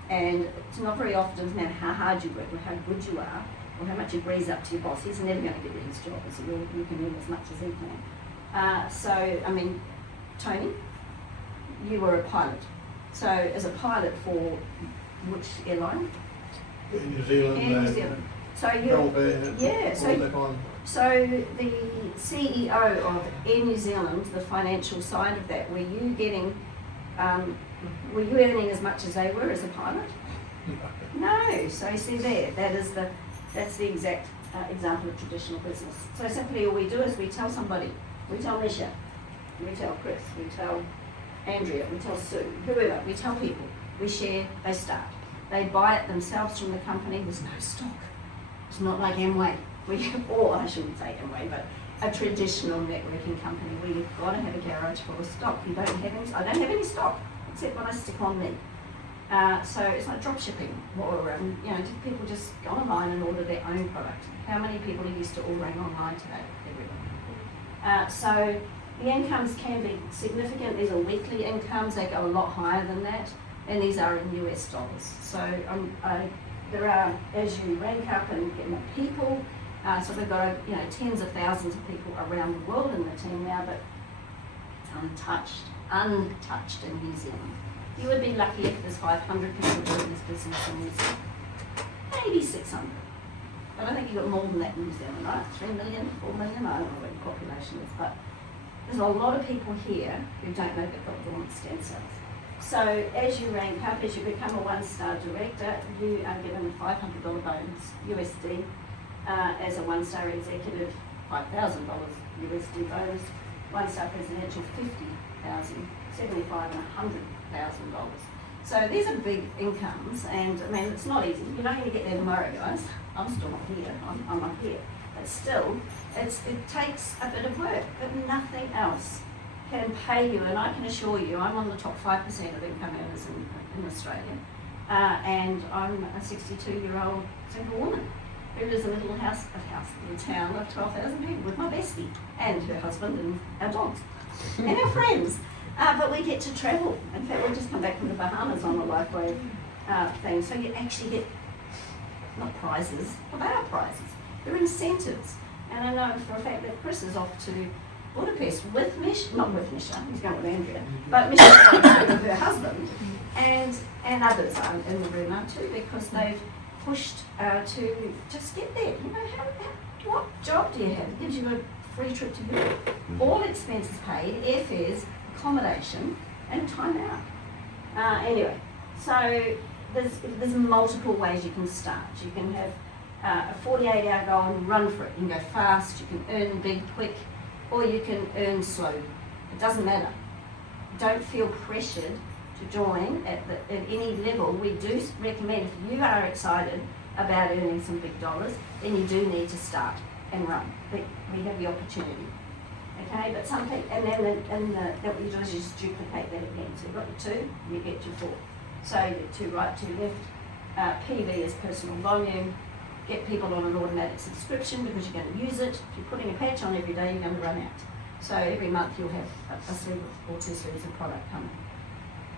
And it's not very often, no matter how hard you work or how good you are, or how much you breeze up to your boss, he's never going to give you his job. So you can earn as much as he can. Tony, you were a pilot. So as a pilot for which airline? In New Zealand. In New Zealand. So so the CEO of Air New Zealand, the financial side of that, were you earning as much as they were as a pilot? No. So you see there, that's the exact example of traditional business. So simply all we do is we tell somebody, we tell Misha, we tell Chris, we tell Andrea, we tell Sue, whoever, we tell people, we share, they start. They buy it themselves from the company, there's no stock. It's not like Amway, or I shouldn't say Amway, but a traditional networking company where you've got to have a garage full of stock. I don't have any stock, except when I stick on me. So it's like drop shipping, or people just go online and order their own product. How many people are used to ordering online today? Everyone. So the incomes can be significant. These are weekly incomes. They go a lot higher than that, and these are in US dollars. So there are, as you rank up and get more people, so we've got tens of thousands of people around the world in the team now, but it's untouched in New Zealand. You would be lucky if there's 500 people doing this business in New Zealand. Maybe 600. But I think you've got more than that in New Zealand, right? 3 million, 4 million, I don't know what the population is, but there's a lot of people here who don't know they've got dormant stem cells. So as you rank up, as you become a one-star director, you are given a $500 bonus, USD, as a one-star executive, $5,000 USD bonus, one-star presidential, $50,000, $75,000 and $100,000. So these are big incomes, and it's not easy. You're not going to get there tomorrow, guys. I'm still not here. I'm up here. but still, it takes a bit of work, but nothing else can pay you. And I can assure you, I'm on the top 5% of income earners in Australia, and I'm a 62-year-old single woman who lives in a little town of 12,000 people with my bestie and her husband and our dogs and our friends. But we get to travel. In fact, we just come back from the Bahamas on a Lifeway thing. So you actually get, not prizes, but they are prizes. They're incentives. And I know for a fact that Chris is off to Budapest with Misha, not with Misha, he's going with Andrea, but Misha's going with her husband. And others are in the room now too, because they've pushed to just get there. You know, what job do you have? It gives you a free trip to Europe. All expenses paid, airfares, accommodation, and time out. Anyway, so there's multiple ways you can start. You can have a 48-hour goal and run for it. You can go fast, you can earn big quick, or you can earn slow. It doesn't matter. Don't feel pressured to join at any level. We do recommend, if you are excited about earning some big dollars, then you do need to start and run. We have the opportunity. Okay, but something, and then what you do is you just duplicate that again. So you've got your 2, you get your 4. So you get 2 right, 2 left. PV is personal volume. Get people on an automatic subscription because you're going to use it. If you're putting a patch on every day, you're going to run out. So every month you'll have a sleeve or 2 sleeves of product coming.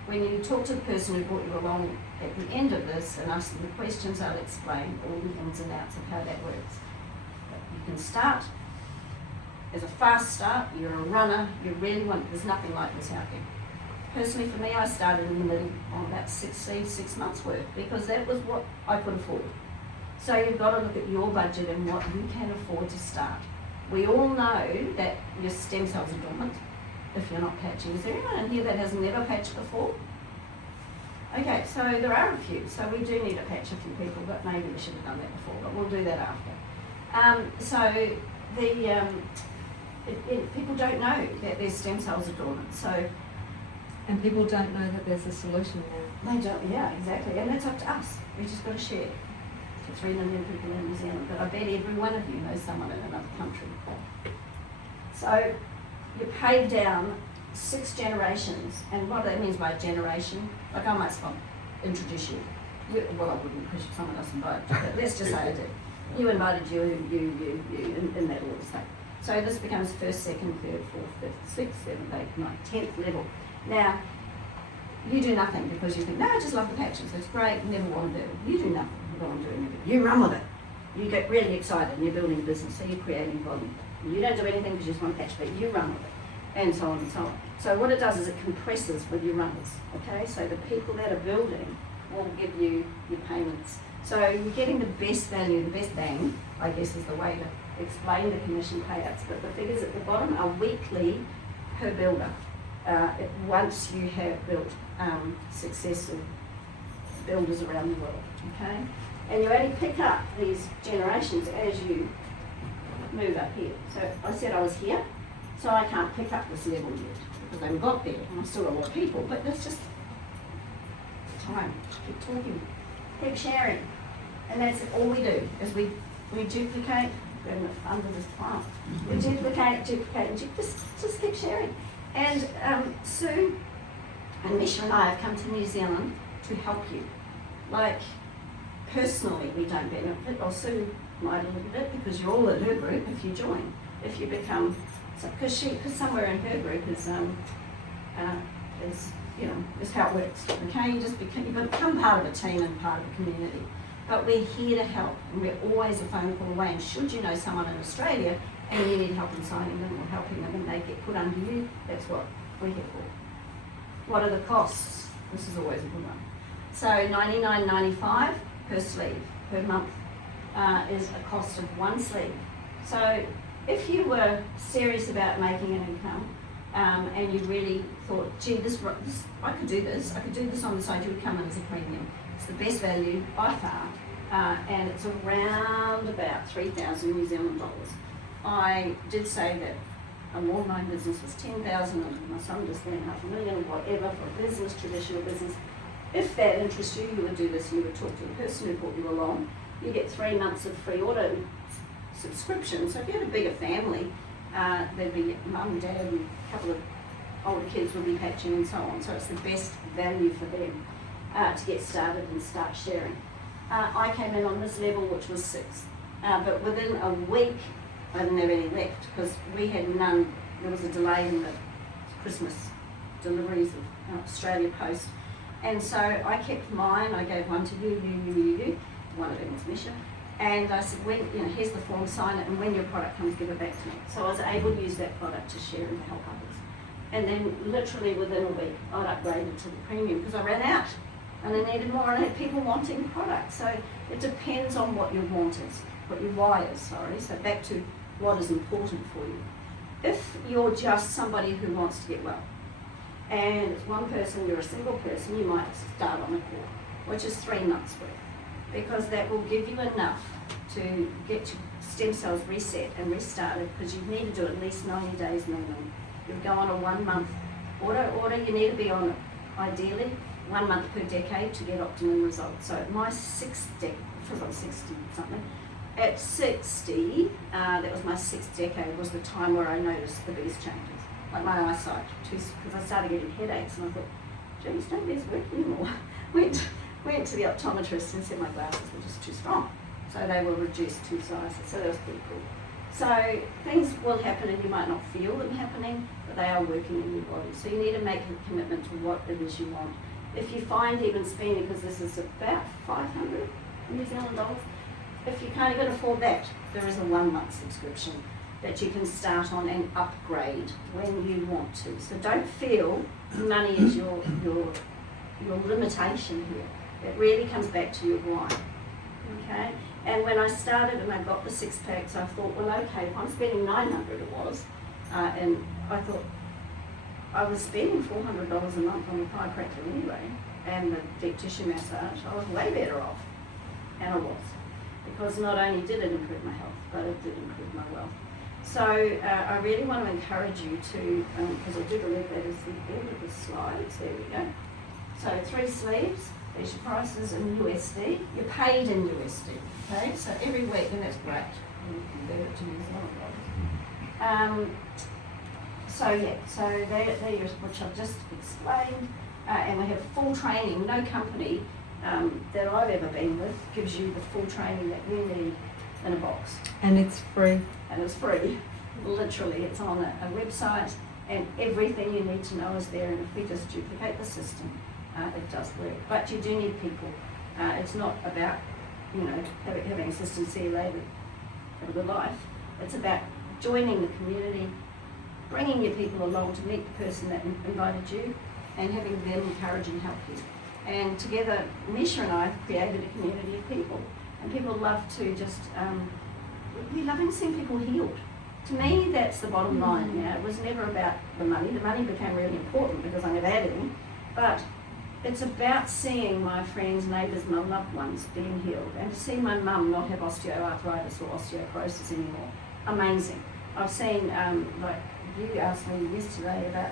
When you talk to the person who brought you along at the end of this and ask them the questions, I'll explain all the ins and outs of how that works. But you can start as a fast start. You're a runner. You really want. There's nothing like this out there. Personally, for me, I started in the middle on about 6 months worth because that was what I could afford. So you've got to look at your budget and what you can afford to start. We all know that your stem cells are dormant if you're not patching. Is there anyone in here that has never patched before? Okay, so there are a few. So we do need to patch a few people, but maybe we should have done that before, but we'll do that after. People don't know that their stem cells are dormant. So And people don't know that there's a solution now. they don't, yeah, exactly. And that's up to us. We just got to share to 3 million people in New Zealand. But I bet every one of you knows someone in another country. So you pay down 6 generations. And what that means by generation, like I might introduce you. Well, I wouldn't because someone else invited you, but let's just say I did. You invited you, in that order. So this becomes 1st, 2nd, 3rd, 4th, 5th, 6th, 7th, 8th, 9th, 10th level. Now, you do nothing because you think, no, I just love the patches, it's great, never want to do it. You do nothing, you don't want to do anything. You run with it. You get really excited and you're building a business, so you're creating volume. You don't do anything because you just want to patch, but you run with it, and so on and so on. So what it does is it compresses with your runners, okay? So the people that are building will give you your payments. So you're getting the best value, the best bang, I guess is the way to explain the commission payouts. But the figures at the bottom are weekly per builder. Once you have built successive builders around the world, okay? And you only pick up these generations as you move up here. So I said I was here, so I can't pick up this level yet because I haven't got there. And I've still got a lot of people, but that's just time. Keep talking, keep sharing. And that's all we do, is we duplicate, under this plant. We duplicate, just keep sharing. And Sue and Misha and I have come to New Zealand to help you. Like, personally, we don't benefit, or Sue might a little bit, because you're all in her group if you join. If you become, because somewhere in her group is how it works. Okay, you become part of a team and part of a community. But we're here to help, and we're always a phone call away. And should you know someone in Australia and you need help in signing them or helping them and they get put under you, that's what we're here for. What are the costs? This is always a good one. So $99.95 per sleeve per month is a cost of 1 sleeve. So if you were serious about making an income and you really thought, gee, I could do this on the side, you would come in as a premium. It's the best value by far, and it's around about 3,000 New Zealand dollars. I did say that a long-line business was 10,000, and my son was $3.5 million, whatever, for a business, traditional business. If that interests you, you would do this. You would talk to the person who brought you along. You get 3 months of free auto subscription. So if you had a bigger family, there'd be mum, dad, and a couple of older kids would be patching and so on. So it's the best value for them to get started and start sharing. I came in on this level, which was 6, but within a week, I didn't have any left because we had none. There was a delay in the Christmas deliveries of Australia Post, and so I kept mine. I gave one to you. One of them was Misha, and I said, when, here's the form, sign it, and when your product comes, give it back to me. So I was able to use that product to share and to help others. And then literally within a week, I'd upgraded to the premium because I ran out and I needed more, and I had people wanting products. So it depends on what your want is, what your why is, sorry. So back to what is important for you. If you're just somebody who wants to get well, and it's one person, you're a single person, you might start on a course, which is 3 months worth, because that will give you enough to get your stem cells reset and restarted, because you need to do at least 90 days minimum. You'll go on a 1 month order, you need to be on, ideally, 1 month per decade to get optimum results. So at my 6th decade, because I'm 60 something, at 60, that was my 6th decade, was the time where I noticed the biggest changes. Like my eyesight, because I started getting headaches, and I thought, geez, don't these work anymore. went to the optometrist and said my glasses were just too strong. So they were reduced 2 sizes, so that was pretty cool. So things will happen and you might not feel them happening, but they are working in your body. So you need to make a commitment to what it is you want. If you find even spending, because this is about 500 New Zealand dollars, if you can't even afford that, there is a 1 month subscription that you can start on and upgrade when you want to. So don't feel money is your limitation here. It really comes back to your why. Okay? And when I started and I got the 6-packs, I thought, well, okay, if I'm spending $900 it was, and I thought I was spending $400 a month on the chiropractor anyway, and the deep tissue massage, I was way better off. And I was. Because not only did it improve my health, but it did improve my wealth. So I really want to encourage you to, because I do believe that is the end of the slides, there we go. So 3 sleeves, there's your prices in USD, you're paid in USD, okay? So every week, and that's great, you convert it to New Zealand dollars. So they're yours, which I've just explained, and we have full training. No company that I've ever been with gives you the full training that you need in a box. And it's free. And it's free. Literally, it's on a website, and everything you need to know is there. And if we just duplicate the system, it does work. But you do need people. It's not about, having a system, see you later, have a good life. It's about joining the community, bringing your people along to meet the person that invited you, and having them encourage and help you. And together, Misha and I have created a community of people. And people love to just, we love seeing people healed. To me, that's the bottom line. It was never about the money. The money became really important because I never had any. But it's about seeing my friends, neighbours, my loved ones being healed. And to see my mum not have osteoarthritis or osteoporosis anymore. Amazing. I've seen, like you asked me yesterday about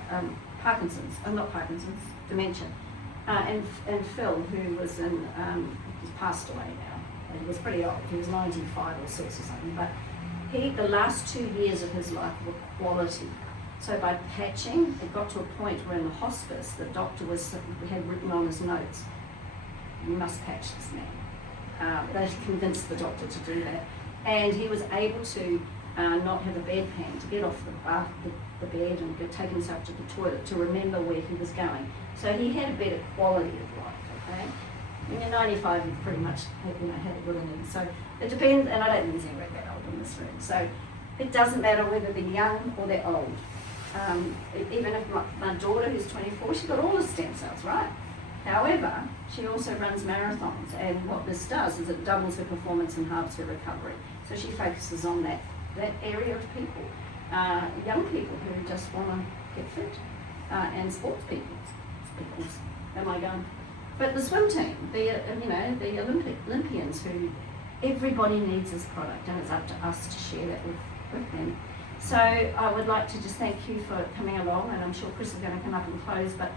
dementia. And Phil, who was he's passed away now. He was pretty old. He was 95 or 6 or something. But the last 2 years of his life were quality. So by patching, it got to a point where in the hospice, the doctor had written on his notes, "You must patch this man." They convinced the doctor to do that. And he was able to not have a bedpan, to get off the bed and take himself to the toilet, to remember where he was going. So he had a better quality of life, okay? When you're 95, you've pretty much had it willing. So it depends, and I don't think there's anyone that old in this room. So it doesn't matter whether they're young or they're old. Even if my daughter, who's 24, she's got all the stem cells, right? However, she also runs marathons, and what this does is it doubles her performance and halves her recovery. So she focuses on that area of people, young people who just want to get fit, and sports people. Am I going? But the swim team, the Olympians who everybody needs this product, and it's up to us to share that with them. So I would like to just thank you for coming along, and I'm sure Chris is going to come up and close, but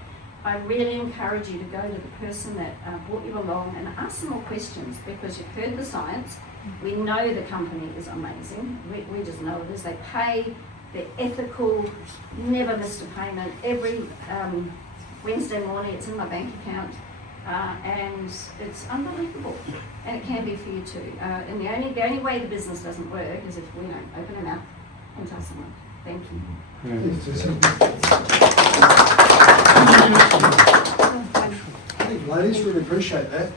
I really encourage you to go to the person that brought you along and ask some more questions, because you've heard the science, We know the company is amazing. We just know it is. They pay, they're ethical, never missed a payment. Every Wednesday morning it's in my bank account, and it's unbelievable. And it can be for you too. And the only way the business doesn't work is if we don't open it up and tell someone. Thank you. I think ladies really appreciate that.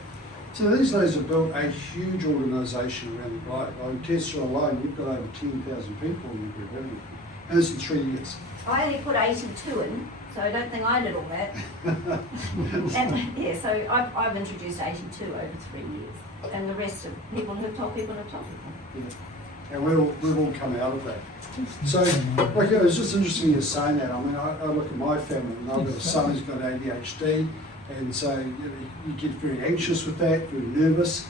So these ladies have built a huge organisation around the globe. Like Tessa alone, you've got over 10,000 people in your group, haven't you? And this in 3 years. I only put 82 in, so I don't think I did all that. And yeah, so I've introduced 82 over 3 years, and the rest of people who've told people have told people. Yeah. And we've all come out of that. So, like, it was just interesting you saying that. I mean, I look at my family, and I've got a son who's got ADHD, and so you get very anxious with that, very nervous,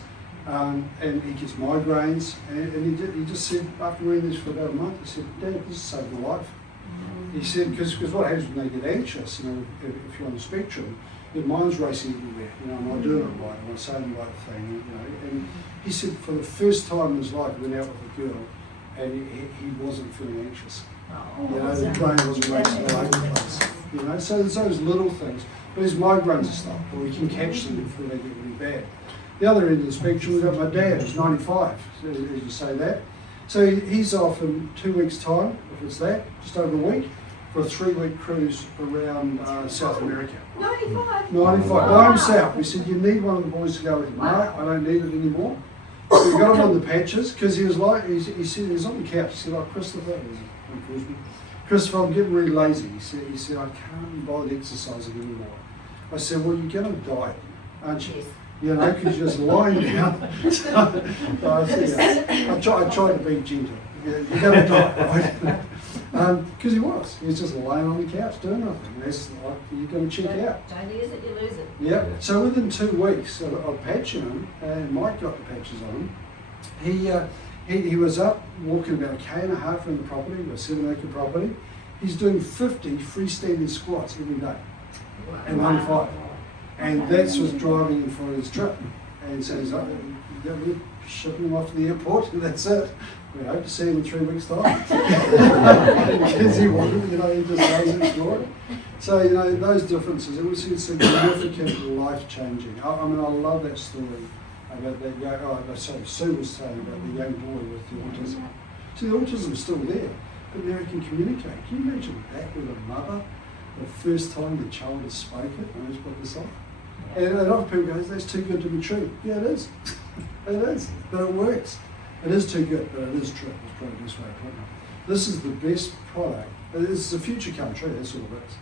and he gets migraines. And he just said, after reading this for about a month, he said, "Dad, this has saved my life." He said, because what happens when they get anxious, you know, if you're on the spectrum, your mind's racing everywhere. You know, am I doing it right? Am I saying the right thing? You know, and he said for the first time in his life, he went out with a girl, and he wasn't feeling anxious. You know, the brain wasn't racing all over the place. You know, so there's those little things. But his migraines are stopped, but we can catch them before they get really bad. The other end of the spectrum, we've got my dad, who's 95, as you say that. So he's off in 2 weeks' time, if it's that, just over a week, for a 3-week cruise around South America. 95? 95, by himself. We said, you need one of the boys to go with you. No, I don't need it anymore. So we got him on the patches, because he was like, he said, he was on the couch, he said, "Oh, Christopher," "Christopher, I'm getting really lazy." He said, "I can't be bothered exercising anymore." I said, "Well, you're going to die, aren't you?" You know, because you're just lying down. So I said, yeah. I tried to be gentle. You're going to die, right? Because he was just laying on the couch doing nothing. That's like, you're going to check out. Don't use it, you lose it. Yeah. So within 2 weeks of patching him, and Mike got the patches on him, he was up walking about 1.5 km around the property, a 7-acre property. He's doing 50 freestanding squats every day. And 95. And that's what's driving him for his trip. And so he's like, we're shipping him off to the airport, and that's it. We hope to see him in 3 weeks' time. Because he wanted, you know, he just loves exploring. So, you know, those differences, it was significant, life-changing. I mean, I love that story about that young, Sue was saying about the young boy with the autism. See, the autism is still there, but now he can communicate. Can you imagine that with a mother? The first time the child has spoken, and he's put this off. And a lot of people go, "That's too good to be true." Yeah, it is. It is, but it works. It is too good, but it is true. It's probably the best way to put it. This is the best product. It's the future come true. That's all it is.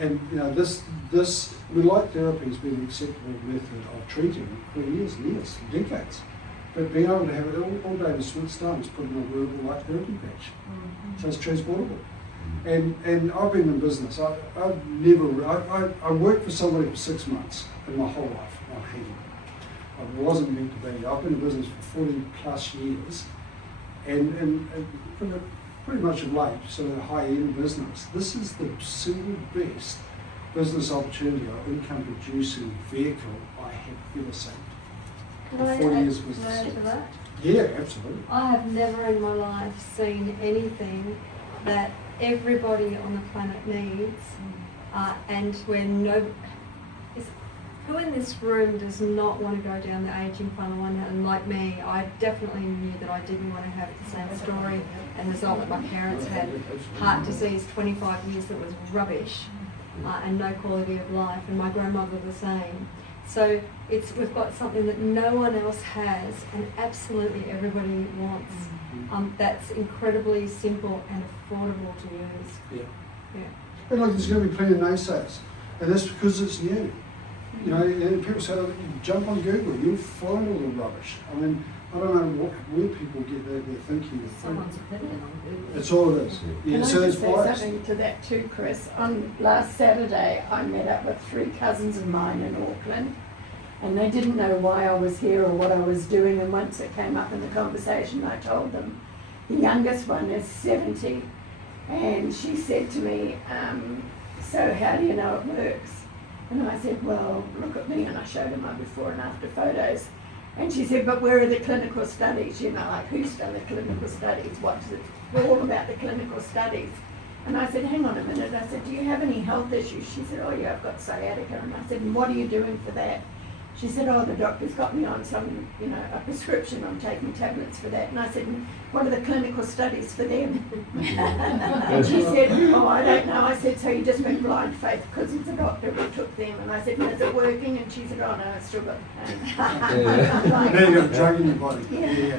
And you know, this light therapy has been an acceptable method of treating for years and years, decades. But being able to have it all David Smith's done is put in a wearable light therapy patch, so it's transportable. And I've been in business. I worked for somebody for 6 months in my whole life. I hated it. I wasn't meant to be. I've been in business for 40 plus years, and pretty much of late, sort of high-end business. This is the single best business opportunity or income producing vehicle I have ever seen. Can For I 40 years add business. to that? Yeah, absolutely. I have never in my life seen anything that everybody on the planet needs, and who in this room does not want to go down the aging funnel? And like me, I definitely knew that I didn't want to have the same story and result that my parents had. Heart disease, 25 years, that was rubbish, and no quality of life, and my grandmother the same. So we've got something that no one else has, and absolutely everybody wants. That's incredibly simple and affordable to use. Yeah. And look, there's going to be plenty of naysayers, and that's because it's new. You know, and people say, "Look, you jump on Google, you'll find all the rubbish." I mean, I don't know where people get their thinking. Someone's opinion on Google. That's all it is. Yeah, Can so I it's just say biased. something to that too, Chris? On last Saturday, I met up with 3 cousins of mine in Auckland, and they didn't know why I was here or what I was doing, and once it came up in the conversation, I told them. The youngest one is 70, and she said to me, "So how do you know it works?" And I said, "Well, look at me," and I showed her my before and after photos. And she said, but where are the clinical studies? You know, like who's done the clinical studies? What's it? We're all about the clinical studies. And I said, hang on a minute. I said, do you have any health issues? She said, oh yeah, I've got sciatica. And I said, and what are you doing for that? She said, oh, the doctor's got me on some, you know, a prescription. I'm taking tablets for that. And I said, what are the clinical studies for them? And she said, oh, I don't know. I said, so you just went blind faith because he's a doctor who took them. And I said, is it working? And she said, oh, no, I still got the pain. Now you've got a drug in your body. Yeah.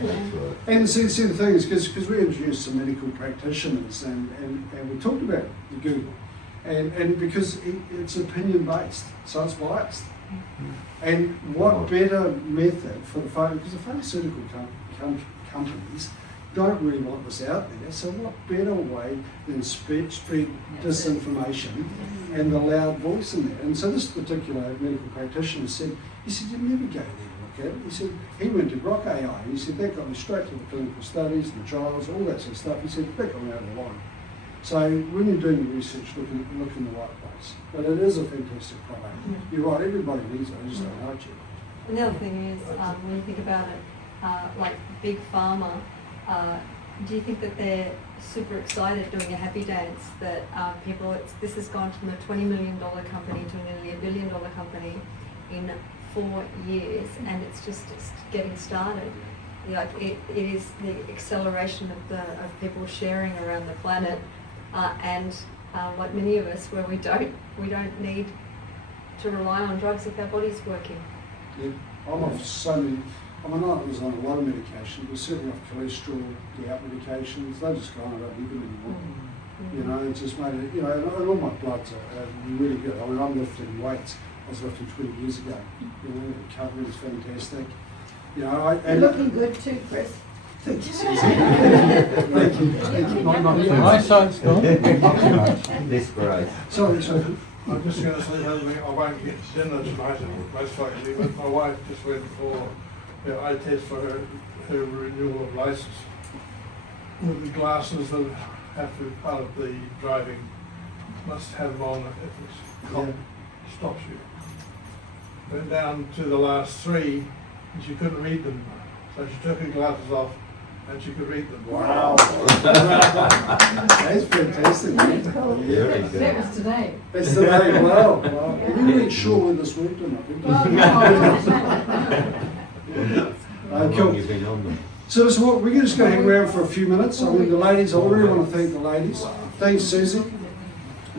And see the thing is, because we introduced some medical practitioners and we talked about the Google. And because it's opinion based, so it's biased. And what better method for the because the pharmaceutical companies don't really want this out there, so what better way than spread disinformation and the loud voice in there? And so this particular medical practitioner said, he said, you never go there and look at it. He said, he went to Grok AI, he said, that got me straight to the clinical studies, the trials, all that sort of stuff. He said, that got me out of the line. So when you're doing research, look in the right place. But it is a fantastic product. You're right, everybody needs it, I just don't like it. And the other thing is, when you think about it, like Big Pharma, do you think that they're super excited doing a happy dance that this has gone from a $20 million company to nearly $1 billion company in 4 years, and it's just getting started. Like it is the acceleration of people sharing around the planet, and like many of us, where we don't need to rely on drugs if our body's working. Yeah, I'm off so many. I mean, I was on a lot of medication, but certainly off cholesterol, gout medications. They just gone, I don't need them anymore. You know, it just made it. You know, and all my bloods are really good. I mean, I'm lifting weights. I was lifting 20 years ago. You know, the recovery is fantastic. You know, You're looking good too, Chris. Thank you, Susie. Thank you. My side's gone. This great. Sorry. I'm just going to say something. I won't get dinner tonight, most likely, but my wife just went for the eye test for her renewal of license. With the glasses that have to be part of the driving, must have them on if it stops you. Went down to the last 3 and she couldn't read them. So she took her glasses off and she could read them. Wow. That's fantastic. Very good. That was today. That's the way. Wow. You weren't sure when this worked or not. How Cool. long you been on them? So we're just going to hang around for a few minutes. I mean, the ladies, I really want to thank the ladies. Thanks, Susie.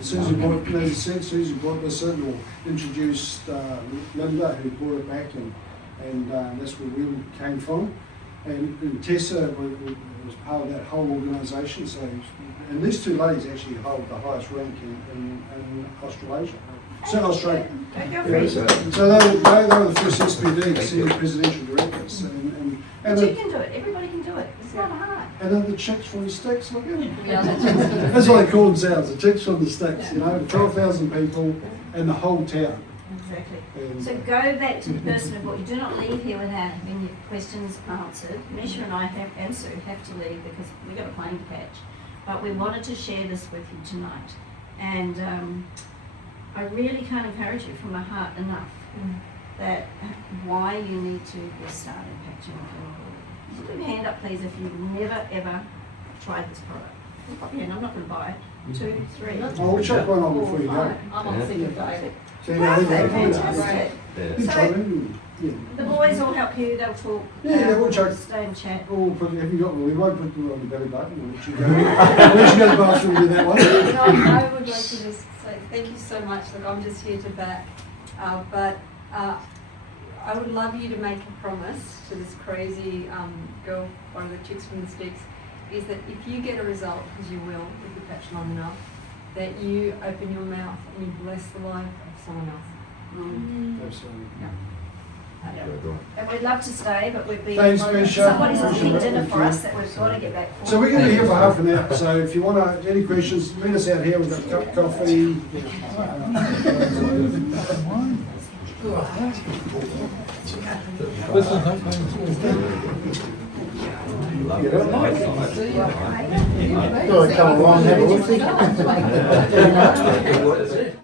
Susie brought this in, or introduced Linda, who brought it back, and that's where we came from. And Tessa was part of that whole organisation. So, and these two ladies actually hold the highest rank in Australasia. So Australia. So they were the first SPD, senior presidential directors. But you can do it. Everybody can do it. It's not hard. And then the chicks from the sticks, look at them. Yeah, That's what they call themselves, the chicks from the sticks, you know, 12,000 people and the whole town. Exactly. And, So go back to the person of what you do not leave here without having your questions answered. Misha and I and Sue have to leave because we've got a plane to catch. But we wanted to share this with you tonight. And I really can't encourage you from my heart enough that why you need to get started patching off. Put your hand up please if you've never ever tried this product. Pop your hand, I'm not going to buy it. 2, 3. we'll check one on before you go. I'm on single diet. So, Perfect, fantastic. You So- try it, yeah. The boys will help you, they'll talk. Yeah, we'll check. Stay and chat. Oh, have you got, we won't put you on the belly button, we'll let you go. We'll let you go to the bathroom and do that one. No, I would like to just say thank you so much. Look, I'm just here to back, but I would love you to make a promise to this crazy girl, one of the chicks from the sticks, is that if you get a result, because you will if you patch long enough, that you open your mouth and you bless the life of someone else. Absolutely. And we'd love to stay, but we've been. Thanks, Misha. Somebody's Appreciate cooking it. dinner Thank for you. us that we've got to get back for. So we're going to be here for half an hour, so if you want any questions, meet us out here, we've got a cup of coffee. Come along, have a look.